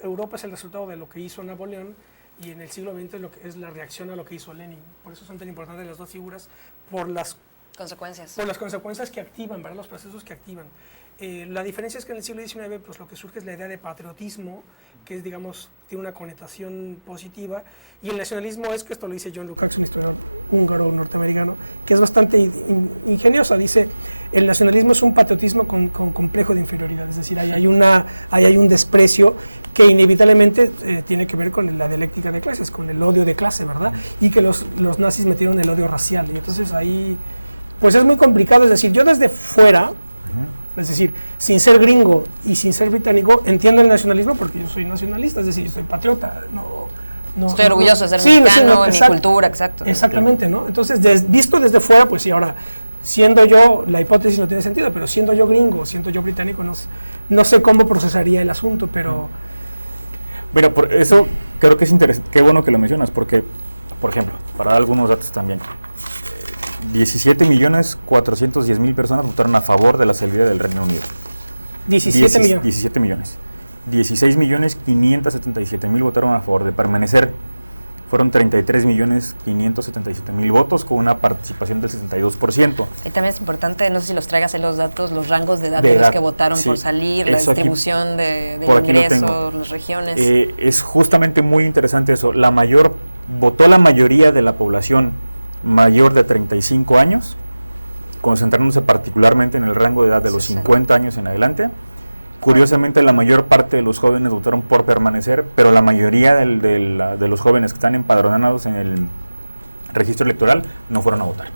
Europa es el resultado de lo que hizo Napoleón, y en el siglo XX es la reacción a lo que hizo Lenin. Por eso son tan importantes las dos figuras, por las consecuencias que activan, ¿verdad? Los procesos que activan. La diferencia es que en el siglo XIX pues, lo que surge es la idea de patriotismo, que es, digamos, tiene una connotación positiva, y el nacionalismo es, que esto lo dice John Lukács, un historiador húngaro norteamericano, que es bastante ingeniosa. Dice, el nacionalismo es un patriotismo con complejo de inferioridad, es decir, hay un desprecio que inevitablemente tiene que ver con la dialéctica de clases, con el odio de clase, ¿verdad? Y que los nazis metieron el odio racial, y entonces ahí pues es muy complicado. Es decir, yo desde fuera, es decir, sin ser gringo y sin ser británico, entiendo el nacionalismo porque yo soy nacionalista, es decir, yo soy patriota. Estoy orgulloso de ser mexicano, de mi cultura, exacto. Exactamente, ¿no? Entonces, visto desde fuera, pues sí, ahora, siendo yo, la hipótesis no tiene sentido, pero siendo yo gringo, siendo yo británico, no sé cómo procesaría el asunto, pero... Mira, por eso creo que es interesante, qué bueno que lo mencionas, porque, por ejemplo, para dar algunos datos también, 17.410.000 personas votaron a favor de la salida del Reino Unido. 17 millones. 17 millones. 16.577.000 votaron a favor de permanecer. Fueron 33.577.000 votos con una participación del 62%. Y también es importante, no sé si los traigas en los datos, los rangos de edad de los que votaron por salir, la distribución del ingreso, las regiones. Es justamente muy interesante eso. Votó la mayoría de la población mayor de 35 años, concentrándose particularmente en el rango de edad de los 50 años en adelante. Curiosamente, la mayor parte de los jóvenes votaron por permanecer, pero la mayoría de los jóvenes que están empadronados en el registro electoral no fueron a votar.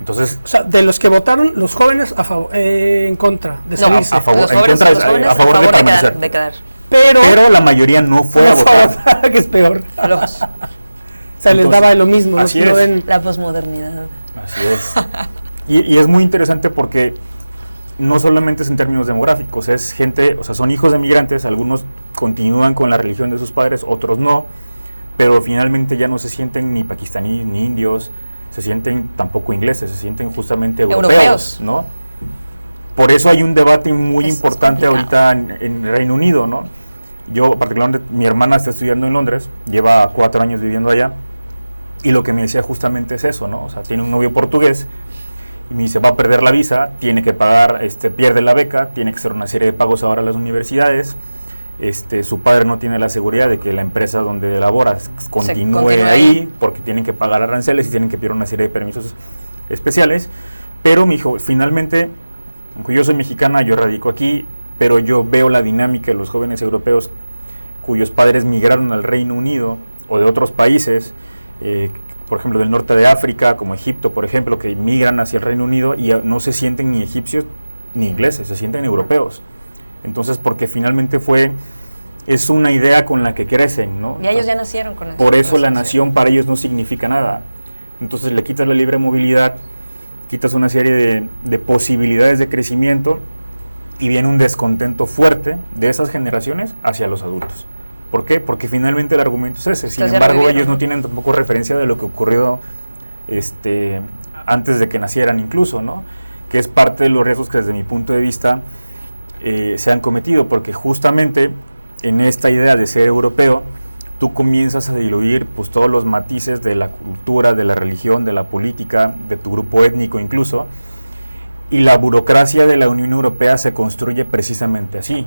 Entonces, o sea, de los que votaron, los jóvenes en contra de salirse. A favor de permanecer. De quedar. Pero la mayoría no fue a votar. Que es peor. O sea, les daba lo mismo. Así es. La posmodernidad. Así es. Y es muy interesante porque no solamente es en términos demográficos, es gente, o sea, son hijos de migrantes, algunos continúan con la religión de sus padres, otros no, pero finalmente ya no se sienten ni pakistaníes ni indios, se sienten tampoco ingleses, se sienten justamente europeos, ¿no? Por eso hay un debate muy importante ahorita en Reino Unido, ¿no? Yo, particularmente, mi hermana está estudiando en Londres, lleva 4 años viviendo allá, y lo que me decía justamente es eso, ¿no? O sea, tiene un novio portugués, y me dice, va a perder la visa, tiene que pagar, pierde la beca, tiene que hacer una serie de pagos ahora a las universidades, su padre no tiene la seguridad de que la empresa donde labora continúe ahí, porque tienen que pagar aranceles y tienen que pedir una serie de permisos especiales, pero me dijo, finalmente, aunque yo soy mexicana, yo radico aquí, pero yo veo la dinámica de los jóvenes europeos cuyos padres migraron al Reino Unido o de otros países, por ejemplo del norte de África, como Egipto, por ejemplo, que migran hacia el Reino Unido y no se sienten ni egipcios ni ingleses, se sienten europeos. Entonces, porque finalmente es una idea con la que crecen, ¿no? Y ellos ya nacieron con eso. Por eso la nación para ellos no significa nada. Entonces le quitas la libre movilidad, quitas una serie de posibilidades de crecimiento y viene un descontento fuerte de esas generaciones hacia los adultos. ¿Por qué? Porque finalmente el argumento es ese. Sin embargo, ellos no tienen tampoco referencia de lo que ocurrió antes de que nacieran incluso, ¿no? Que es parte de los riesgos que desde mi punto de vista se han cometido, porque justamente en esta idea de ser europeo, tú comienzas a diluir pues, todos los matices de la cultura, de la religión, de la política, de tu grupo étnico incluso, y la burocracia de la Unión Europea se construye precisamente así,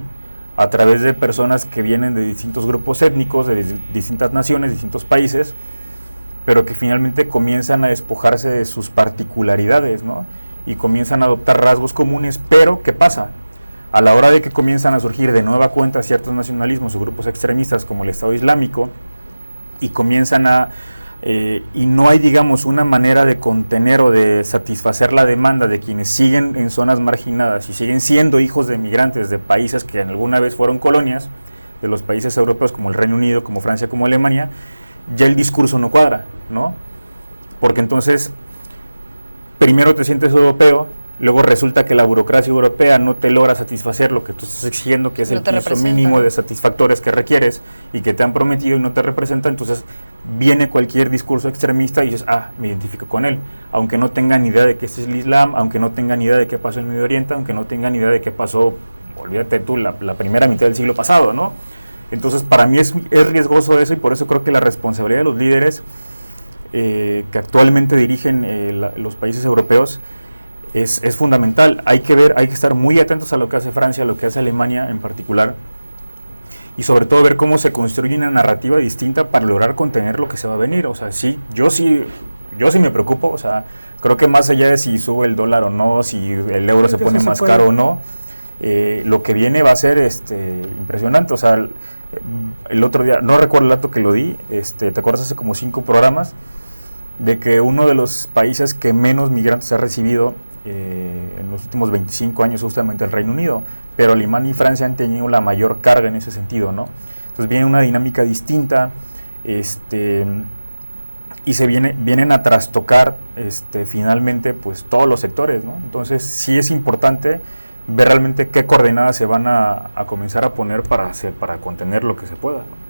a través de personas que vienen de distintos grupos étnicos, de distintas naciones, distintos países, pero que finalmente comienzan a despojarse de sus particularidades, ¿no? Y comienzan a adoptar rasgos comunes, pero ¿qué pasa? A la hora de que comienzan a surgir de nueva cuenta ciertos nacionalismos o grupos extremistas como el Estado Islámico, y comienzan y no hay, digamos, una manera de contener o de satisfacer la demanda de quienes siguen en zonas marginadas y siguen siendo hijos de migrantes de países que alguna vez fueron colonias, de los países europeos como el Reino Unido, como Francia, como Alemania, ya el discurso no cuadra, ¿no? Porque entonces, primero te sientes europeo, luego resulta que la burocracia europea no te logra satisfacer lo que tú estás exigiendo, que es el piso mínimo de satisfactores que requieres y que te han prometido y no te representa. Entonces viene cualquier discurso extremista y dices, me identifico con él, aunque no tengan idea de qué es el Islam, aunque no tengan idea de qué pasó en Medio Oriente, aunque no tengan idea de qué pasó, olvídate tú, la primera mitad del siglo pasado, ¿no? Entonces para mí es riesgoso eso, y por eso creo que la responsabilidad de los líderes que actualmente dirigen los países europeos es fundamental. Hay que estar muy atentos a lo que hace Francia, a lo que hace Alemania en particular, y sobre todo ver cómo se construye una narrativa distinta para lograr contener lo que se va a venir. O sea, yo sí me preocupo. O sea, creo que más allá de si sube el dólar o no, si el euro se pone más caro o no, lo que viene va a ser impresionante. O sea, el otro día, no recuerdo el dato que lo di, ¿te acuerdas? Hace como 5 programas, de que uno de los países que menos migrantes ha recibido en los últimos 25 años justamente el Reino Unido, pero Alemania y Francia han tenido la mayor carga en ese sentido, ¿no? Entonces viene una dinámica distinta, y se vienen a trastocar finalmente pues todos los sectores, ¿no? Entonces sí es importante ver realmente qué coordenadas se van a comenzar a poner para contener lo que se pueda, ¿no?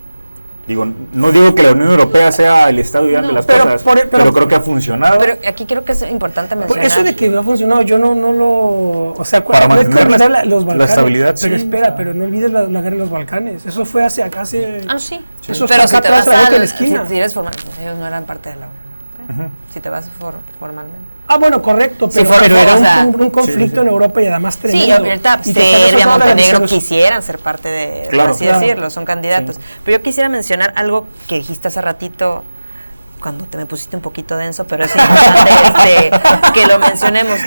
No digo que la Unión Europea sea el estado ideal de las cosas, pero creo que ha funcionado. Pero aquí creo que es importante mencionar. Eso de que ha funcionado, yo no lo... O sea, para mantener no hay que olvidar los Balcanes. La estabilidad, pero espera, pero no olvides la guerra en los Balcanes. Eso fue hace... sí. Eso pero fue atrás de la vuelta de la esquina. Si eres formal, ellos no eran parte de la Unión. Si te vas formalmente. Bueno, correcto, pero, pero era un conflicto en Europa y además tremendo. Sí, ahorita Serbia, Montenegro quisieran ser parte de, por así decirlo, son candidatos. Sí. Pero yo quisiera mencionar algo que dijiste hace ratito, cuando me pusiste un poquito denso, pero es importante que lo mencionemos.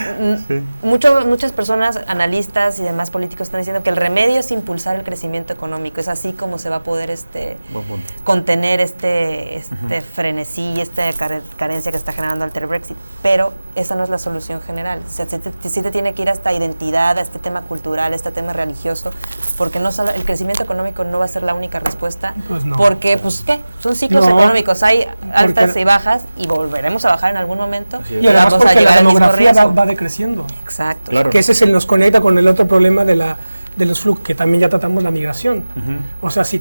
Sí. Muchas personas, analistas y demás políticos están diciendo que el remedio es impulsar el crecimiento económico. Es así como se va a poder contener frenesí, esta carencia que está generando el Brexit. Pero esa no es la solución general. O sea, sí te tiene que ir a esta identidad, a este tema cultural, a este tema religioso, porque el crecimiento económico no va a ser la única respuesta. Pues no. Porque, ¿qué? Son ciclos económicos. Hay altas altas pero, y bajas, y volveremos a bajar en algún momento. y además vamos a porque la llevar al mismo demografía riesgo. va decreciendo. Exacto. Claro. Que ese nos conecta con el otro problema de los flujos, que también ya tratamos, la migración. O sea, si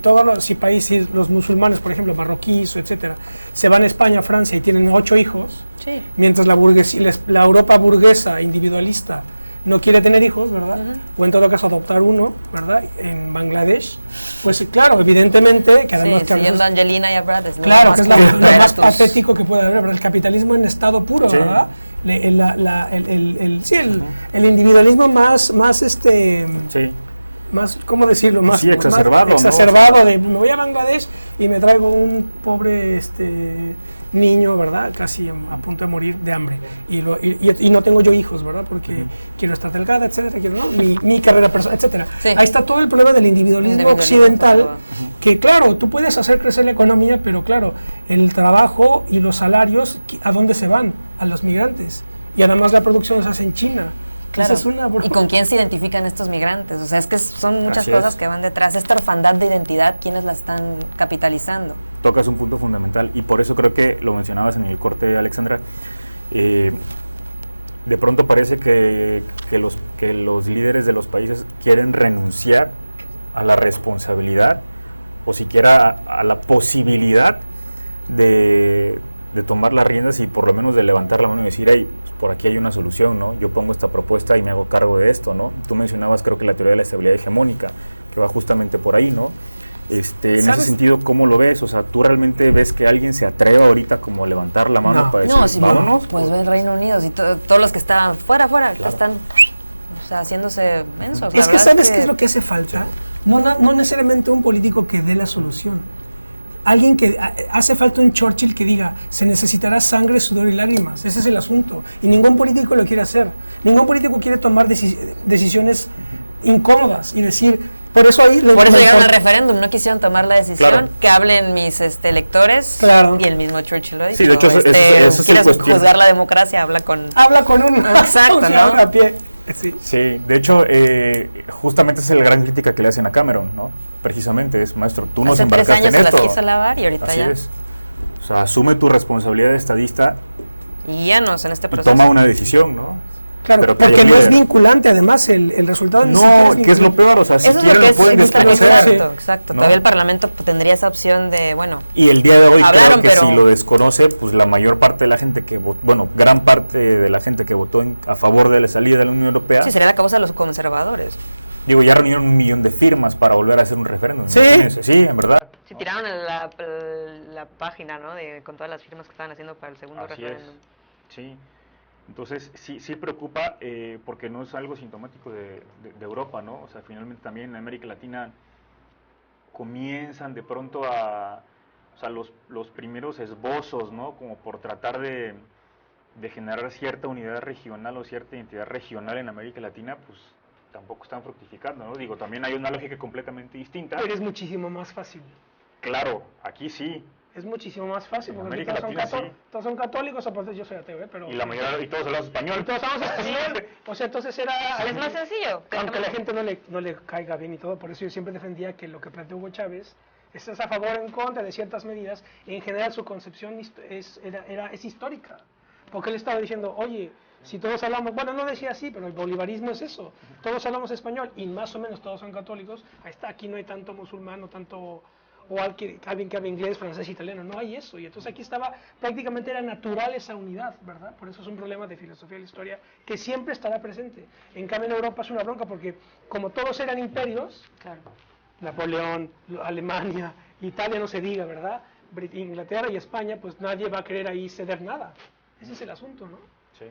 países, los musulmanes, por ejemplo, marroquíes, etcétera, se van a España, a Francia y tienen 8 hijos, Sí. mientras la Europa burguesa, individualista, no quiere tener hijos, ¿verdad? O en todo caso adoptar uno, ¿verdad? En Bangladesh, pues claro, evidentemente, que además... Sí, que a veces- siguiendo a Angelina y a Brad, es lo claro, más que es que lo traer a más tus- patético que puede haber, ¿verdad? El capitalismo en estado puro, Sí. ¿verdad? El individualismo más Sí. más, ¿cómo decirlo? Más, Sí, exacerbado, ¿no? más exacerbado, O sea, de me voy a Bangladesh y me traigo un pobre niño, ¿verdad? Casi a punto de morir de hambre. Y no tengo yo hijos, ¿verdad? Porque quiero estar delgada, etcétera, quiero, ¿no? mi carrera personal, etcétera. Sí. Ahí está todo el problema del individualismo occidental, exacto. que claro, tú puedes hacer crecer la economía, pero claro, el trabajo y los salarios, ¿a dónde se van? A los migrantes. Y además la producción se hace en China. Claro. Esa es una ¿Y con quién se identifican estos migrantes? O sea, es que son muchas Así cosas es. que van detrás. Esta orfandad de identidad, ¿quiénes la están capitalizando? Tocas un punto fundamental y por eso creo que lo mencionabas en el corte, Alexandra. De pronto parece que los líderes de los países quieren renunciar a la responsabilidad o siquiera a la posibilidad de tomar las riendas y por lo menos de levantar la mano y decir, hey, pues por aquí hay una solución, ¿no? Yo pongo esta propuesta y me hago cargo de esto, ¿no? Tú mencionabas, creo que la teoría de la estabilidad hegemónica, que va justamente por ahí, ¿no? En ese sentido, ¿cómo lo ves? O sea, ¿tú realmente ves que alguien se atreva ahorita como a levantar la mano No. para decir, No, si vámonos? pues ve el Reino Unido, y todos los que estaban fuera, Claro. están o sea, haciéndose mensos. Es que ¿sabes qué es lo que hace falta? No necesariamente un político que dé la solución. Alguien que hace falta un Churchill que diga, se necesitará sangre, sudor y lágrimas. Ese es el asunto. Y ningún político lo quiere hacer. Ningún político quiere tomar decisiones incómodas y decir, por eso ahí... Por eso llegaron al referéndum, no quisieron tomar la decisión, Claro. que hablen mis electores, Claro. y el mismo Churchill lo ha dicho. Sí, de hecho, esa es la ¿quieres cuestión. juzgar la democracia? Habla con... Habla con un... Exacto, o sea, ¿no? a pie. Sí. Sí, de hecho, justamente esa es la gran crítica que le hacen a Cameron, ¿no? Precisamente es, maestro, tú nos Hace 3 embarcaste años en se las esto. quiso lavar y ahorita Así ya. es. O sea, asume tu responsabilidad de estadista Y guíanos en este y proceso. toma una decisión, ¿no? Claro, Pero que porque haya no es líder. vinculante, además, el resultado ni siquiera No, es que es lo vinculante. peor, o sea, si Eso es lo quieren que lo es pueden desconocer. exacto, exacto. ¿no? Todavía el Parlamento tendría esa opción de, bueno, Y el día de hoy Hablaron, creo que pero- si lo desconoce, pues la mayor parte de la gente que votó, bueno, gran parte de la gente que votó a favor de la salida de la Unión Europea, sí, sería la causa de los conservadores. digo, ya reunieron 1 millón de firmas para volver a hacer un referéndum. Sí. imagínense. Sí, en verdad. Sí, tiraron la página, ¿no? Con todas las firmas que estaban haciendo para el segundo Así referéndum. es. Sí. Entonces, sí preocupa porque no es algo sintomático de Europa, ¿no? O sea, finalmente también en América Latina comienzan de pronto o sea, los primeros esbozos, ¿no? Como por tratar de generar cierta unidad regional o cierta identidad regional en América Latina, pues tampoco están fructificando, ¿no? Digo, también hay una lógica completamente distinta. Pero es muchísimo más fácil. Claro, aquí sí. Es muchísimo más fácil, En porque América todos son, Latina, sí. todos son católicos, aparte yo soy ateo, pero... Y la mayoría, y todos hablamos español. Y todos hablamos español. O sea, entonces era... Es más sencillo. Aunque a la gente no le caiga bien y todo, por eso yo siempre defendía que lo que planteó Hugo Chávez, estás a favor o en contra de ciertas medidas, en general su concepción es histórica. Porque él estaba diciendo, oye, si todos hablamos, bueno, no decía así, pero el bolivarismo es eso, todos hablamos español y más o menos todos son católicos, ahí está, aquí no hay tanto musulmán, no tanto... o alguien que habla inglés, francés, italiano, no hay eso, y entonces aquí estaba, prácticamente era natural esa unidad, ¿verdad? Por eso es un problema de filosofía de la historia que siempre estará presente. En cambio en Europa es una bronca porque como todos eran imperios, Claro. Napoleón, Alemania, Italia no se diga, ¿verdad? Inglaterra y España, pues nadie va a querer ahí ceder nada. Ese es el asunto, ¿no? Sí.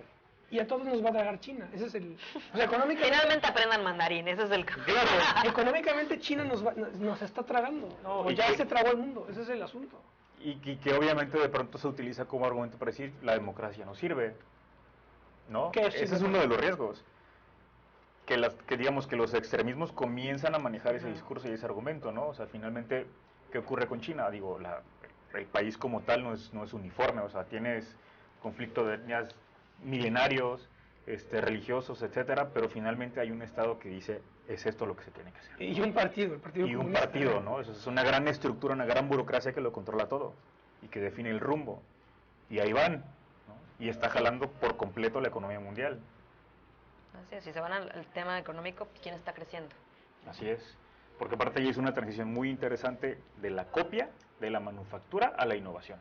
Y a todos nos va a tragar China, ese es el... O sea, económicamente... Finalmente aprendan mandarín, ese es el... Claro, económicamente China nos está tragando, No, o y ya que- se tragó el mundo, ese es el asunto. Y que obviamente de pronto se utiliza como argumento para decir la democracia no sirve, ¿no? ¿Qué Ese sirve? es uno de los riesgos. Que digamos que los extremismos comienzan a manejar ese discurso y ese argumento, ¿no? O sea, finalmente, ¿qué ocurre con China? Digo, el país como tal no es uniforme, o sea, tienes conflicto de etnias milenarios, religiosos, etcétera, pero finalmente hay un Estado que dice, es esto lo que se tiene que hacer. Y un partido, el Partido Y un Comunista. partido, ¿no? Eso es una gran estructura, una gran burocracia que lo controla todo y que define el rumbo. y ahí van, ¿no? Y está jalando por completo la economía mundial. Así es, si se van al tema económico, ¿quién está creciendo? Así es, porque aparte ahí es una transición muy interesante de la copia, de la manufactura a la innovación.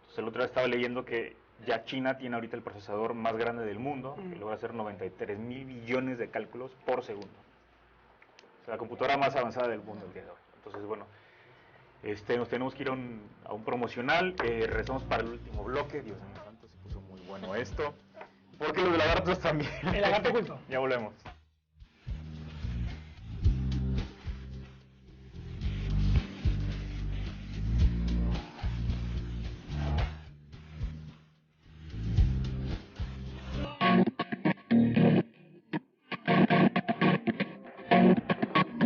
Entonces el otro día estaba leyendo que ya China tiene ahorita el procesador más grande del mundo, que logra hacer 93,000 billones de cálculos por segundo. O sea, la computadora más avanzada del mundo el día de hoy. Entonces, bueno, nos tenemos que ir a un promocional, regresamos para el último bloque. Dios mío santo, se puso muy bueno esto. Porque los de lagartos también. El lagarto oculto. Ya volvemos.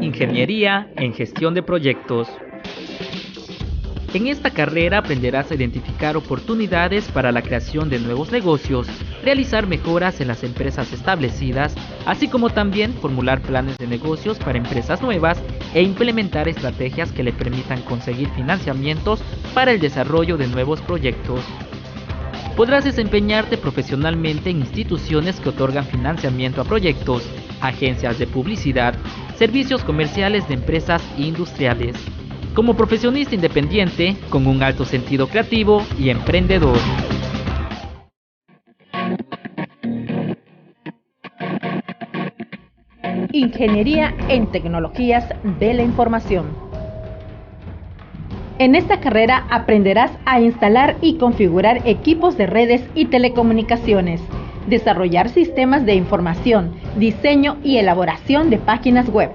Ingeniería en gestión de proyectos. En esta carrera aprenderás a identificar oportunidades para la creación de nuevos negocios, realizar mejoras en las empresas establecidas, así como también formular planes de negocios para empresas nuevas e implementar estrategias que le permitan conseguir financiamientos para el desarrollo de nuevos proyectos. Podrás desempeñarte profesionalmente en instituciones que otorgan financiamiento a proyectos, agencias de publicidad, servicios comerciales de empresas industriales. Como profesionista independiente, con un alto sentido creativo y emprendedor. Ingeniería en tecnologías de la información. En esta carrera aprenderás a instalar y configurar equipos de redes y telecomunicaciones, desarrollar sistemas de información, diseño y elaboración de páginas web,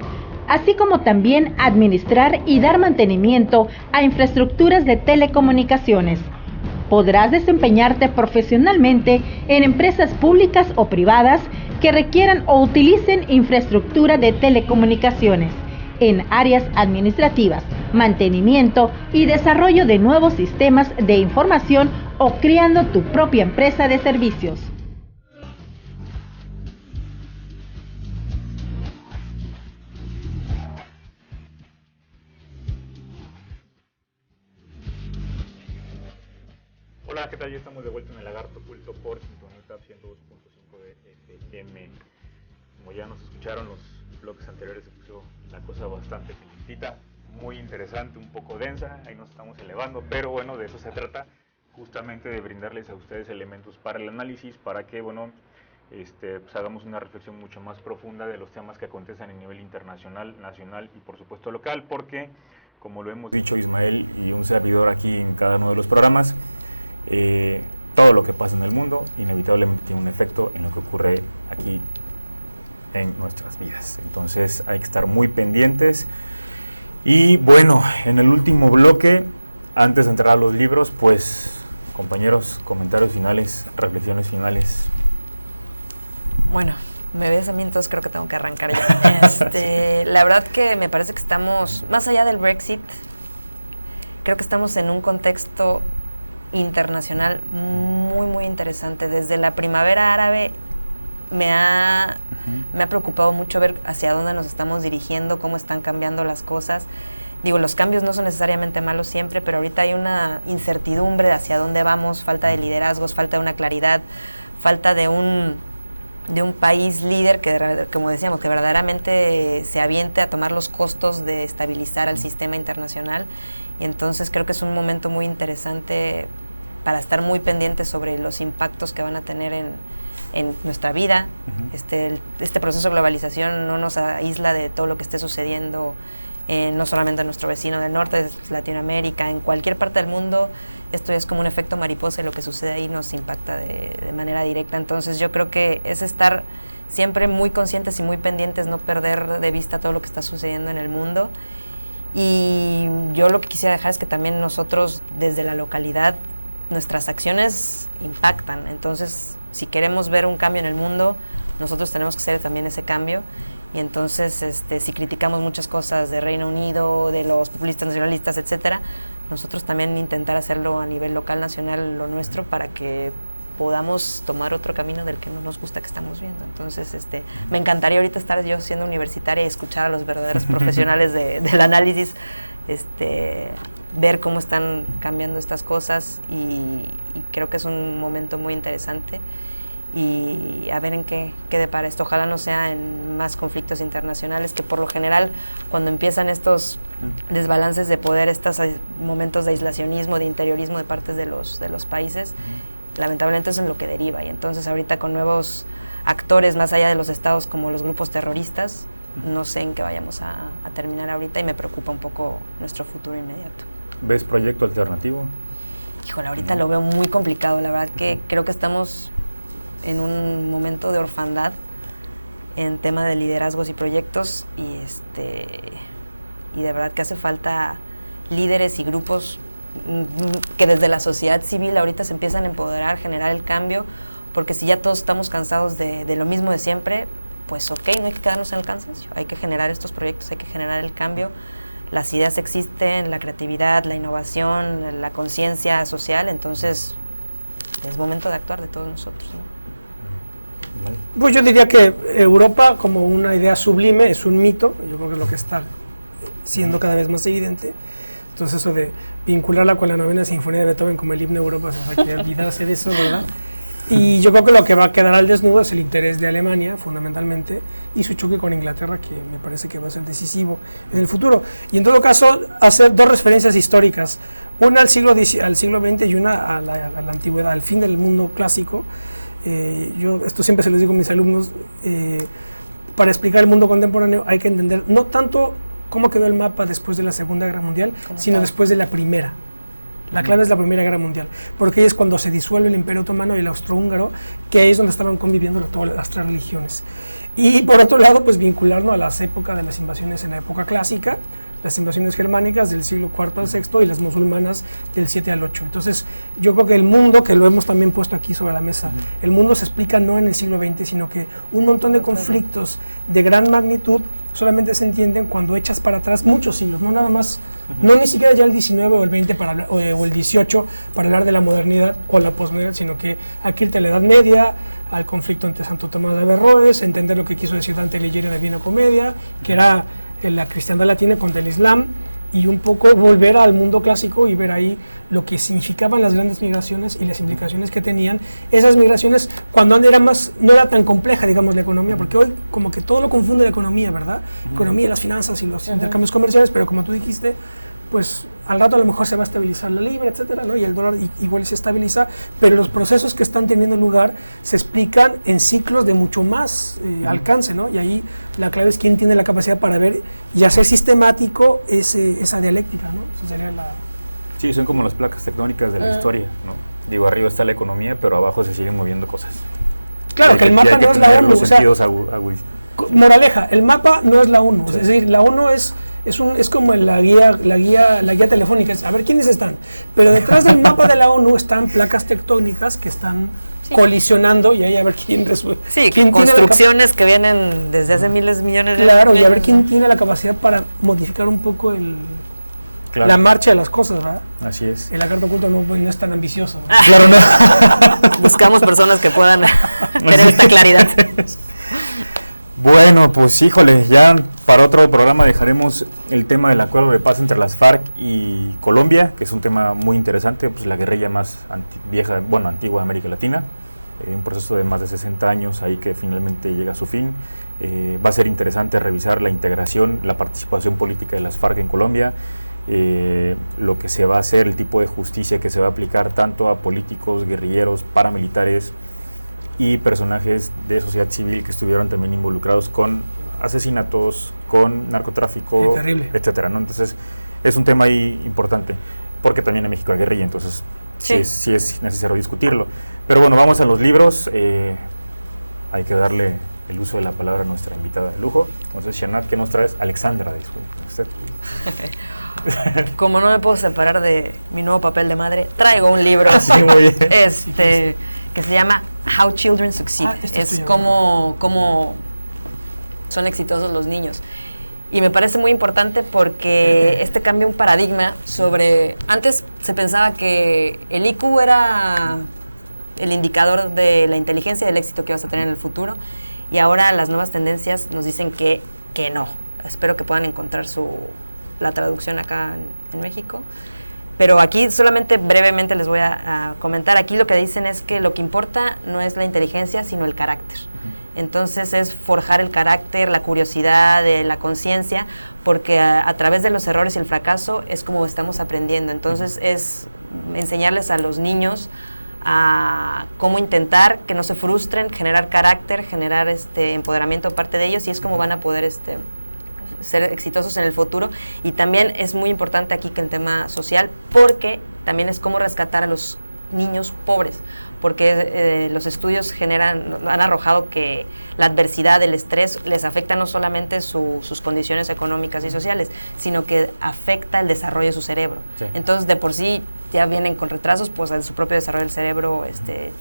así como también administrar y dar mantenimiento a infraestructuras de telecomunicaciones. Podrás desempeñarte profesionalmente en empresas públicas o privadas que requieran o utilicen infraestructura de telecomunicaciones, en áreas administrativas, mantenimiento y desarrollo de nuevos sistemas de información o creando tu propia empresa de servicios. Hola, ¿qué tal? Ya estamos de vuelta en el Lagarto Oculto por Sintonía 102.5 de FM. Como ya nos escucharon los bloques anteriores, se puso la cosa bastante calentita, muy interesante, un poco densa, ahí nos estamos elevando, pero bueno, de eso se trata, justamente de brindarles a ustedes elementos para el análisis, para que, bueno, pues hagamos una reflexión mucho más profunda de los temas que acontecen a nivel internacional, nacional y por supuesto local, porque, como lo hemos dicho Ismael y un servidor aquí en cada uno de los programas, todo lo que pasa en el mundo inevitablemente tiene un efecto en lo que ocurre aquí en nuestras vidas. Entonces hay que estar muy pendientes. Y bueno, en el último bloque, antes de entrar a los libros, pues compañeros, comentarios finales, reflexiones finales. Bueno, me ves a mí, entonces creo que tengo que arrancar ya. Sí. La verdad que me parece que estamos, más allá del Brexit, creo que estamos en un contexto internacional muy, muy interesante. Desde la primavera árabe me ha preocupado mucho ver hacia dónde nos estamos dirigiendo, cómo están cambiando las cosas. Digo, los cambios no son necesariamente malos siempre, pero ahorita hay una incertidumbre de hacia dónde vamos, falta de liderazgos, falta de una claridad, falta de un país líder que, como decíamos, que verdaderamente se aviente a tomar los costos de estabilizar al sistema internacional. Y entonces creo que es un momento muy interesante para estar muy pendientes sobre los impactos que van a tener en nuestra vida. Este proceso de globalización no nos aísla de todo lo que esté sucediendo, no solamente en nuestro vecino del norte, Latinoamérica, en cualquier parte del mundo. Esto es como un efecto mariposa y lo que sucede ahí nos impacta de manera directa. Entonces yo creo que es estar siempre muy conscientes y muy pendientes, no perder de vista todo lo que está sucediendo en el mundo. Y yo lo que quisiera dejar es que también nosotros desde la localidad, nuestras acciones impactan. Entonces, si queremos ver un cambio en el mundo, nosotros tenemos que hacer también ese cambio. Y entonces, si criticamos muchas cosas de Reino Unido, de los populistas nacionalistas, etcétera, nosotros también intentar hacerlo a nivel local, nacional, lo nuestro, para que podamos tomar otro camino del que no nos gusta que estamos viendo. Entonces, me encantaría ahorita estar yo siendo universitaria y escuchar a los verdaderos profesionales del análisis, ver cómo están cambiando estas cosas y creo que es un momento muy interesante y a ver en qué depara esto. Ojalá no sea en más conflictos internacionales, que por lo general cuando empiezan estos desbalances de poder, estos momentos de aislacionismo, de interiorismo de partes de los países, lamentablemente eso es en lo que deriva. Y entonces ahorita con nuevos actores más allá de los estados como los grupos terroristas, no sé en qué vayamos a terminar ahorita y me preocupa un poco nuestro futuro inmediato. ¿Ves proyecto alternativo? Híjole, ahorita lo veo muy complicado, la verdad que creo que estamos en un momento de orfandad en tema de liderazgos y proyectos y de verdad que hace falta líderes y grupos que desde la sociedad civil ahorita se empiezan a empoderar, generar el cambio, porque si ya todos estamos cansados de lo mismo de siempre, pues ok, no hay que quedarnos en el cansancio, hay que generar estos proyectos, hay que generar el cambio. Las ideas existen, la creatividad, la innovación, la conciencia social, entonces es momento de actuar de todos nosotros, ¿no? Pues yo diría que Europa como una idea sublime es un mito, yo creo que es lo que está siendo cada vez más evidente. Entonces eso de vincularla con la novena sinfonía de Beethoven como el himno de Europa, o sea, que olvidarse de eso, ¿verdad? Y yo creo que lo que va a quedar al desnudo es el interés de Alemania, fundamentalmente, y su choque con Inglaterra, que me parece que va a ser decisivo en el futuro. Y en todo caso, hacer dos referencias históricas, una al siglo XX y una a la antigüedad, al fin del mundo clásico. Yo esto siempre se los digo a mis alumnos, para explicar el mundo contemporáneo hay que entender no tanto cómo quedó el mapa después de la Segunda Guerra Mundial, sino después de la Primera. La clave es la Primera Guerra Mundial, porque ahí es cuando se disuelve el Imperio Otomano y el Austrohúngaro, que ahí es donde estaban conviviendo todas las tres religiones. Y por otro lado, pues vincularnos a las épocas de las invasiones en la época clásica, las invasiones germánicas del siglo IV al VI y las musulmanas del 7 al 8. Entonces, yo creo que el mundo, que lo hemos también puesto aquí sobre la mesa, el mundo se explica no en el siglo XX, sino que un montón de conflictos de gran magnitud solamente se entienden cuando echas para atrás muchos siglos, no nada más, no ni siquiera ya el 19 o el 20 para hablar, o el 18 para hablar de la modernidad o la posmodernidad, sino que hay que irte a la Edad Media, al conflicto entre Santo Tomás de Averroes, entender lo que quiso decir Dante Alighieri en la Divina Comedia, que era la cristiandad latina contra el Islam, y un poco volver al mundo clásico y ver ahí lo que significaban las grandes migraciones y las implicaciones que tenían esas migraciones cuando no era tan compleja, digamos, la economía, porque hoy como que todo lo confunde la economía, ¿verdad? Economía, las finanzas y los intercambios comerciales, pero como tú dijiste, pues al rato a lo mejor se va a estabilizar la libra, etcétera, ¿no? Y el dólar igual se estabiliza, pero los procesos que están teniendo lugar se explican en ciclos de mucho más alcance, ¿no? Y ahí la clave es quién tiene la capacidad para ver y hacer sistemático esa dialéctica, ¿no? Esa sería la... Sí, son como las placas tectónicas de la historia, ¿no? Digo, arriba está la economía, pero abajo se siguen moviendo cosas. Claro, que el mapa no es la ONU, o sea, moraleja, el mapa no es la ONU, es decir, la ONU es como la guía telefónica, a ver quiénes están, pero detrás del mapa de la ONU están placas tectónicas que están colisionando y ahí a ver quién resuelve. Sí, quién construcciones que vienen desde hace miles, millones de años. Claro, y a ver quién tiene la capacidad para modificar un poco la marcha de las cosas, ¿verdad? Así es. El lagarto oculto no es tan ambicioso, ¿no? Claro, no. Buscamos personas que puedan tener esta claridad. Bueno, pues híjole, ya para otro programa dejaremos el tema del acuerdo de paz entre las FARC y Colombia, que es un tema muy interesante, pues la guerrilla más antigua de América Latina, un proceso de más de 60 años ahí que finalmente llega a su fin. Va a ser interesante revisar la integración, la participación política de las FARC en Colombia, lo que se va a hacer, el tipo de justicia que se va a aplicar tanto a políticos, guerrilleros, paramilitares y personajes de sociedad civil que estuvieron también involucrados con asesinatos, con narcotráfico, etcétera, ¿no? Entonces es un tema ahí importante, porque también en México hay guerrilla, entonces sí es necesario discutirlo. Pero bueno, vamos a los libros. Hay que darle el uso de la palabra a nuestra invitada de lujo. Entonces, Shanat, ¿qué nos traes? Alexandra, usted. Como no me puedo separar de mi nuevo papel de madre, traigo un libro sí, muy bien. Que se llama How Children Succeed. Es cómo son exitosos los niños. Y me parece muy importante porque cambia un paradigma sobre... Antes se pensaba que el IQ era el indicador de la inteligencia y del éxito que vas a tener en el futuro, y ahora las nuevas tendencias nos dicen que no. Espero que puedan encontrar la traducción acá en México. Pero aquí solamente brevemente les voy a comentar, aquí lo que dicen es que lo que importa no es la inteligencia, sino el carácter. Entonces es forjar el carácter, la curiosidad, la conciencia, porque a través de los errores y el fracaso es como estamos aprendiendo. Entonces es enseñarles a los niños a cómo intentar que no se frustren, generar carácter, generar empoderamiento de parte de ellos, y es como van a poder ser exitosos en el futuro. Y también es muy importante aquí que el tema social, porque también es cómo rescatar a los niños pobres, porque los estudios han arrojado que la adversidad, el estrés les afecta no solamente sus condiciones económicas y sociales, sino que afecta el desarrollo de su cerebro. Sí. Entonces, de por sí ya vienen con retrasos, pues en su propio desarrollo del cerebro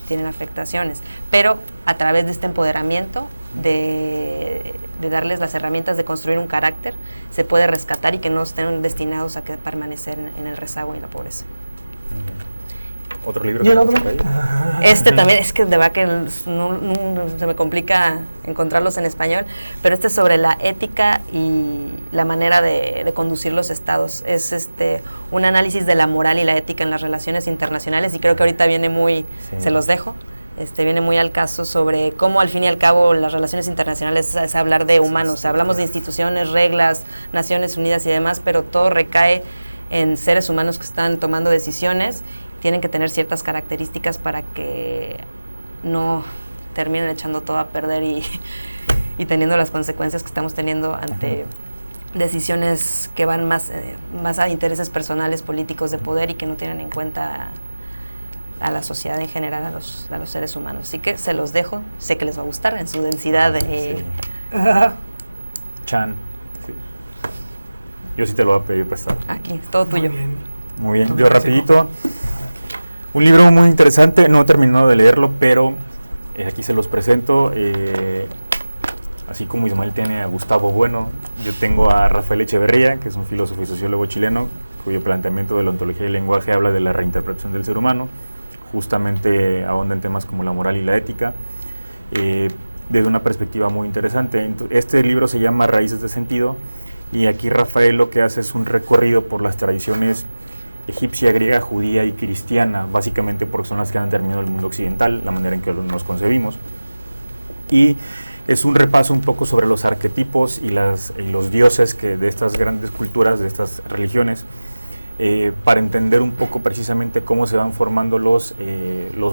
tienen afectaciones, pero a través de este empoderamiento, de darles las herramientas de construir un carácter, se puede rescatar y que no estén destinados a permanecer en el rezago y la pobreza. ¿Otro libro? ¿Y el otro? También, es que de verdad que no, se me complica encontrarlos en español, pero es sobre la ética y la manera de conducir los estados. Es un análisis de la moral y la ética en las relaciones internacionales, y creo que ahorita viene muy, se los dejo, viene muy al caso sobre cómo al fin y al cabo las relaciones internacionales es hablar de humanos. Hablamos de instituciones, reglas, Naciones Unidas y demás, pero todo recae en seres humanos que están tomando decisiones. Tienen que tener ciertas características para que no terminen echando todo a perder y teniendo las consecuencias que estamos teniendo ante decisiones que van más a intereses personales, políticos, de poder, y que no tienen en cuenta a la sociedad en general, a los seres humanos. Así que se los dejo, sé que les va a gustar en su densidad de... Chan. Sí. Yo sí te lo voy a pedir prestado. Aquí, todo tuyo. Muy bien, yo rapidito. Un libro muy interesante, no he terminado de leerlo, pero aquí se los presento. Así como Ismael tiene a Gustavo Bueno, yo tengo a Rafael Echeverría, que es un filósofo y sociólogo chileno, cuyo planteamiento de la ontología del lenguaje habla de la reinterpretación del ser humano, justamente ahonda en temas como la moral y la ética, desde una perspectiva muy interesante. Este libro se llama Raíces de Sentido, y aquí Rafael lo que hace es un recorrido por las tradiciones egipcia, griega, judía y cristiana, básicamente porque son las que han determinado el mundo occidental, la manera en que nos concebimos. Y es un repaso un poco sobre los arquetipos y los dioses de estas grandes culturas, de estas religiones, para entender un poco precisamente cómo se van formando los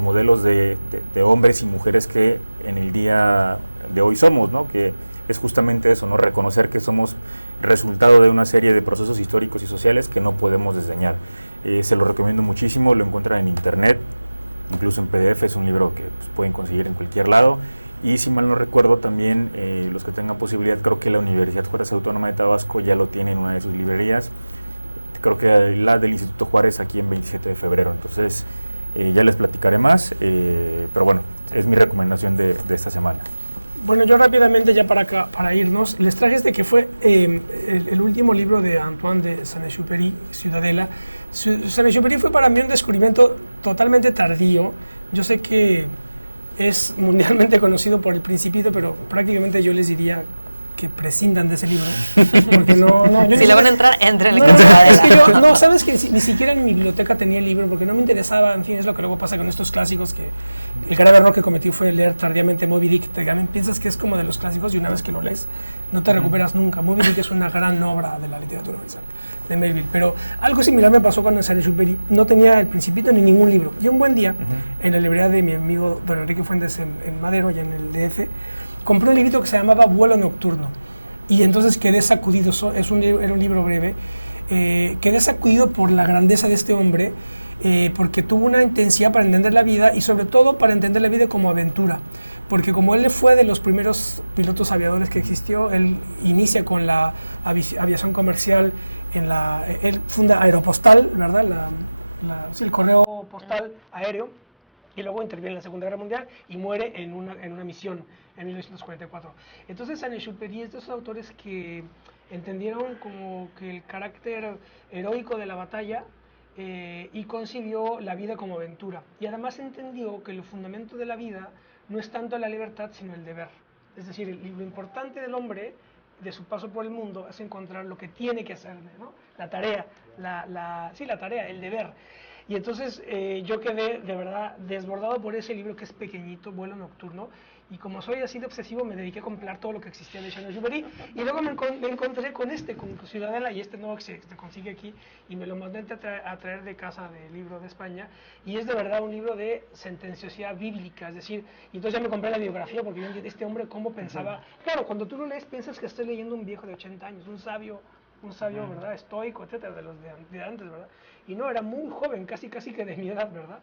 modelos de hombres y mujeres que en el día de hoy somos, ¿no? Que es justamente eso, ¿no? Reconocer que somos resultado de una serie de procesos históricos y sociales que no podemos desdeñar. Se lo recomiendo muchísimo, lo encuentran en internet, incluso en PDF, es un libro que pueden conseguir en cualquier lado. Y si mal no recuerdo también, los que tengan posibilidad, creo que la Universidad Juárez Autónoma de Tabasco ya lo tiene en una de sus librerías, creo que la del Instituto Juárez aquí en 27 de febrero, entonces ya les platicaré más, pero bueno, es mi recomendación de esta semana. Bueno, yo rápidamente ya para irnos, les traje que fue el último libro de Antoine de Saint-Exupéry, Ciudadela. Saint-Exupéry fue para mí un descubrimiento totalmente tardío. Yo sé que es mundialmente conocido por El Principito, pero prácticamente yo les diría que prescindan de ese libro, porque si le van a entrar, entren. Es que yo, sabes que ni siquiera en mi biblioteca tenía el libro, porque no me interesaba. En fin, es lo que luego pasa con estos clásicos, que el grave error que cometí fue leer tardíamente Moby Dick. También piensas que es como de los clásicos, y una vez que lo lees no te recuperas nunca. Moby Dick es una gran obra de la literatura universal de Melville, pero algo similar me pasó con Saint-Exupéry. No tenía El Principito ni ningún libro, y un buen día en la librería de mi amigo don Enrique Fuentes en Madero, ya en el DF, compré un librito que se llamaba Vuelo Nocturno, y entonces quedé sacudido. Era un libro breve. Quedé sacudido por la grandeza de este hombre, porque tuvo una intensidad para entender la vida, y sobre todo para entender la vida como aventura, porque como él fue de los primeros pilotos aviadores que existió, él inicia con la aviación comercial, él funda Aeropostal, ¿verdad? El correo postal aéreo, y luego interviene en la Segunda Guerra Mundial y muere en una misión en 1944. Entonces Saint-Exupéry es de esos autores que entendieron como que el carácter heroico de la batalla, y concibió la vida como aventura, y además entendió que el fundamento de la vida no es tanto la libertad sino el deber. Es decir, lo importante del hombre de su paso por el mundo es encontrar lo que tiene que hacer, ¿no? La tarea, la tarea, el deber. Y entonces yo quedé de verdad desbordado por ese libro que es pequeñito, Vuelo Nocturno, y como soy así de obsesivo me dediqué a comprar todo lo que existía de Saint-Exupéry, y luego me encontré con Ciudadela, y nuevo que se consigue aquí, y me lo mandé a traer de casa del libro de España, y es de verdad un libro de sentenciosidad bíblica, es decir, y entonces ya me compré la biografía, porque yo entiendo este hombre cómo pensaba. Claro, cuando tú lo lees piensas que estoy leyendo un viejo de 80 años, un sabio, ¿verdad?, estoico, etcétera, de los de antes, ¿verdad? Y no, era muy joven, casi que de mi edad, ¿verdad?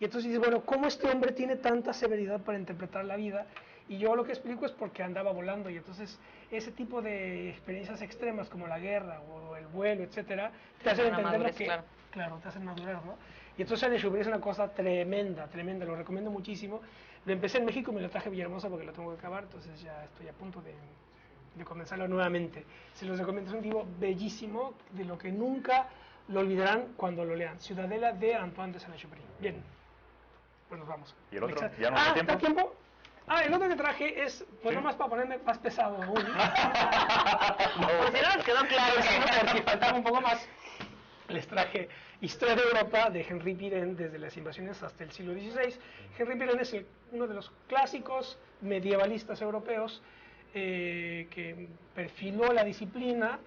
Y entonces dices, bueno, ¿cómo este hombre tiene tanta severidad para interpretar la vida? Y yo lo que explico es porque andaba volando, y entonces ese tipo de experiencias extremas como la guerra o el vuelo, etcétera, te hacen entender lo que... Claro, te hacen madurar, ¿no? Y entonces Saint-Exupéry es una cosa tremenda, lo recomiendo muchísimo. Lo empecé en México y me lo traje a Villahermosa porque lo tengo que acabar, entonces ya estoy a punto de comenzarlo nuevamente. Se los recomiendo, es un libro bellísimo, de lo que nunca lo olvidarán cuando lo lean. Ciudadela de Antoine de Saint-Exupéry. Bien, pues nos vamos. ¿Y el otro? ¿Ya no hay tiempo? ¿Está tiempo? El otro que traje es, pues nomás para ponerme más pesado aún. Pues si no nos quedó claro. Porque faltaba un poco más. Les traje Historia de Europa de Henri Pirenne desde las invasiones hasta el siglo XVI. Henri Pirenne es uno de los clásicos medievalistas europeos que perfiló la disciplina.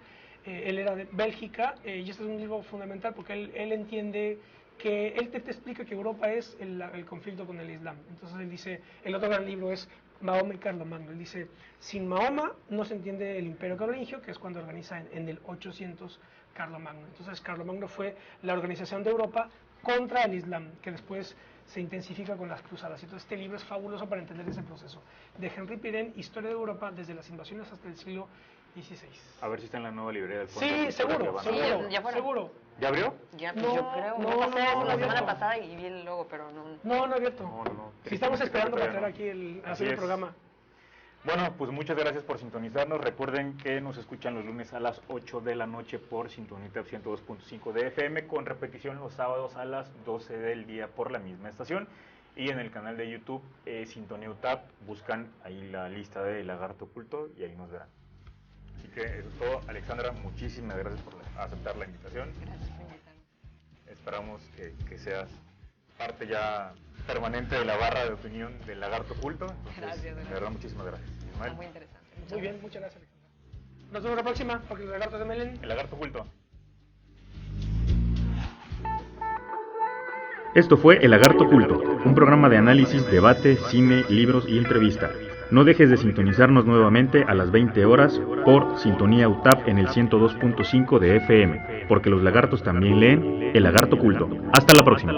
Él era de Bélgica, y este es un libro fundamental porque él entiende que él te explica que Europa es el conflicto con el Islam. Entonces él dice, el otro gran libro es Mahoma y Carlomagno. Él dice, sin Mahoma no se entiende el Imperio Carolingio, que es cuando organiza en el 800 Carlomagno. Entonces Carlomagno fue la organización de Europa contra el Islam, que después se intensifica con las cruzadas. Entonces este libro es fabuloso para entender ese proceso. De Henri Pirenne, Historia de Europa desde las invasiones hasta el siglo XVI. A ver si está en la nueva librería del Sí, seguro. ¿Ya abrió? Ya, No, yo creo. no, Yo pasé no, la no, semana no. pasada y vi el logo, pero no. No ha abierto. No. Si estamos esperando para todavía traer no. aquí Así hacer el es. programa. Bueno, pues muchas gracias por sintonizarnos. Recuerden que nos escuchan los lunes a las 8 de la noche por Sintonía UTAP 102.5 de FM, con repetición los sábados a las 12 del día por la misma estación. Y en el canal de YouTube Sintonía UTAP, buscan ahí la lista de Lagarto Oculto y ahí nos verán. Así que eso es todo. Alexandra, muchísimas gracias por aceptar la invitación. Gracias por invitarme. Esperamos que seas parte ya permanente de la barra de opinión del Lagarto Oculto. Entonces, Gracias, de verdad, muchísimas gracias. Está muy interesante. Muy bien, muchas gracias, Alejandra. Nos vemos la próxima, porque los lagartos de Melen. El Lagarto Oculto. Esto fue El Lagarto Oculto, un programa de análisis, debate, cine, libros y entrevista. No dejes de sintonizarnos nuevamente a las 20 horas por Sintonía UTAP en el 102.5 de FM, porque los lagartos también leen El Lagarto Oculto. Hasta la próxima.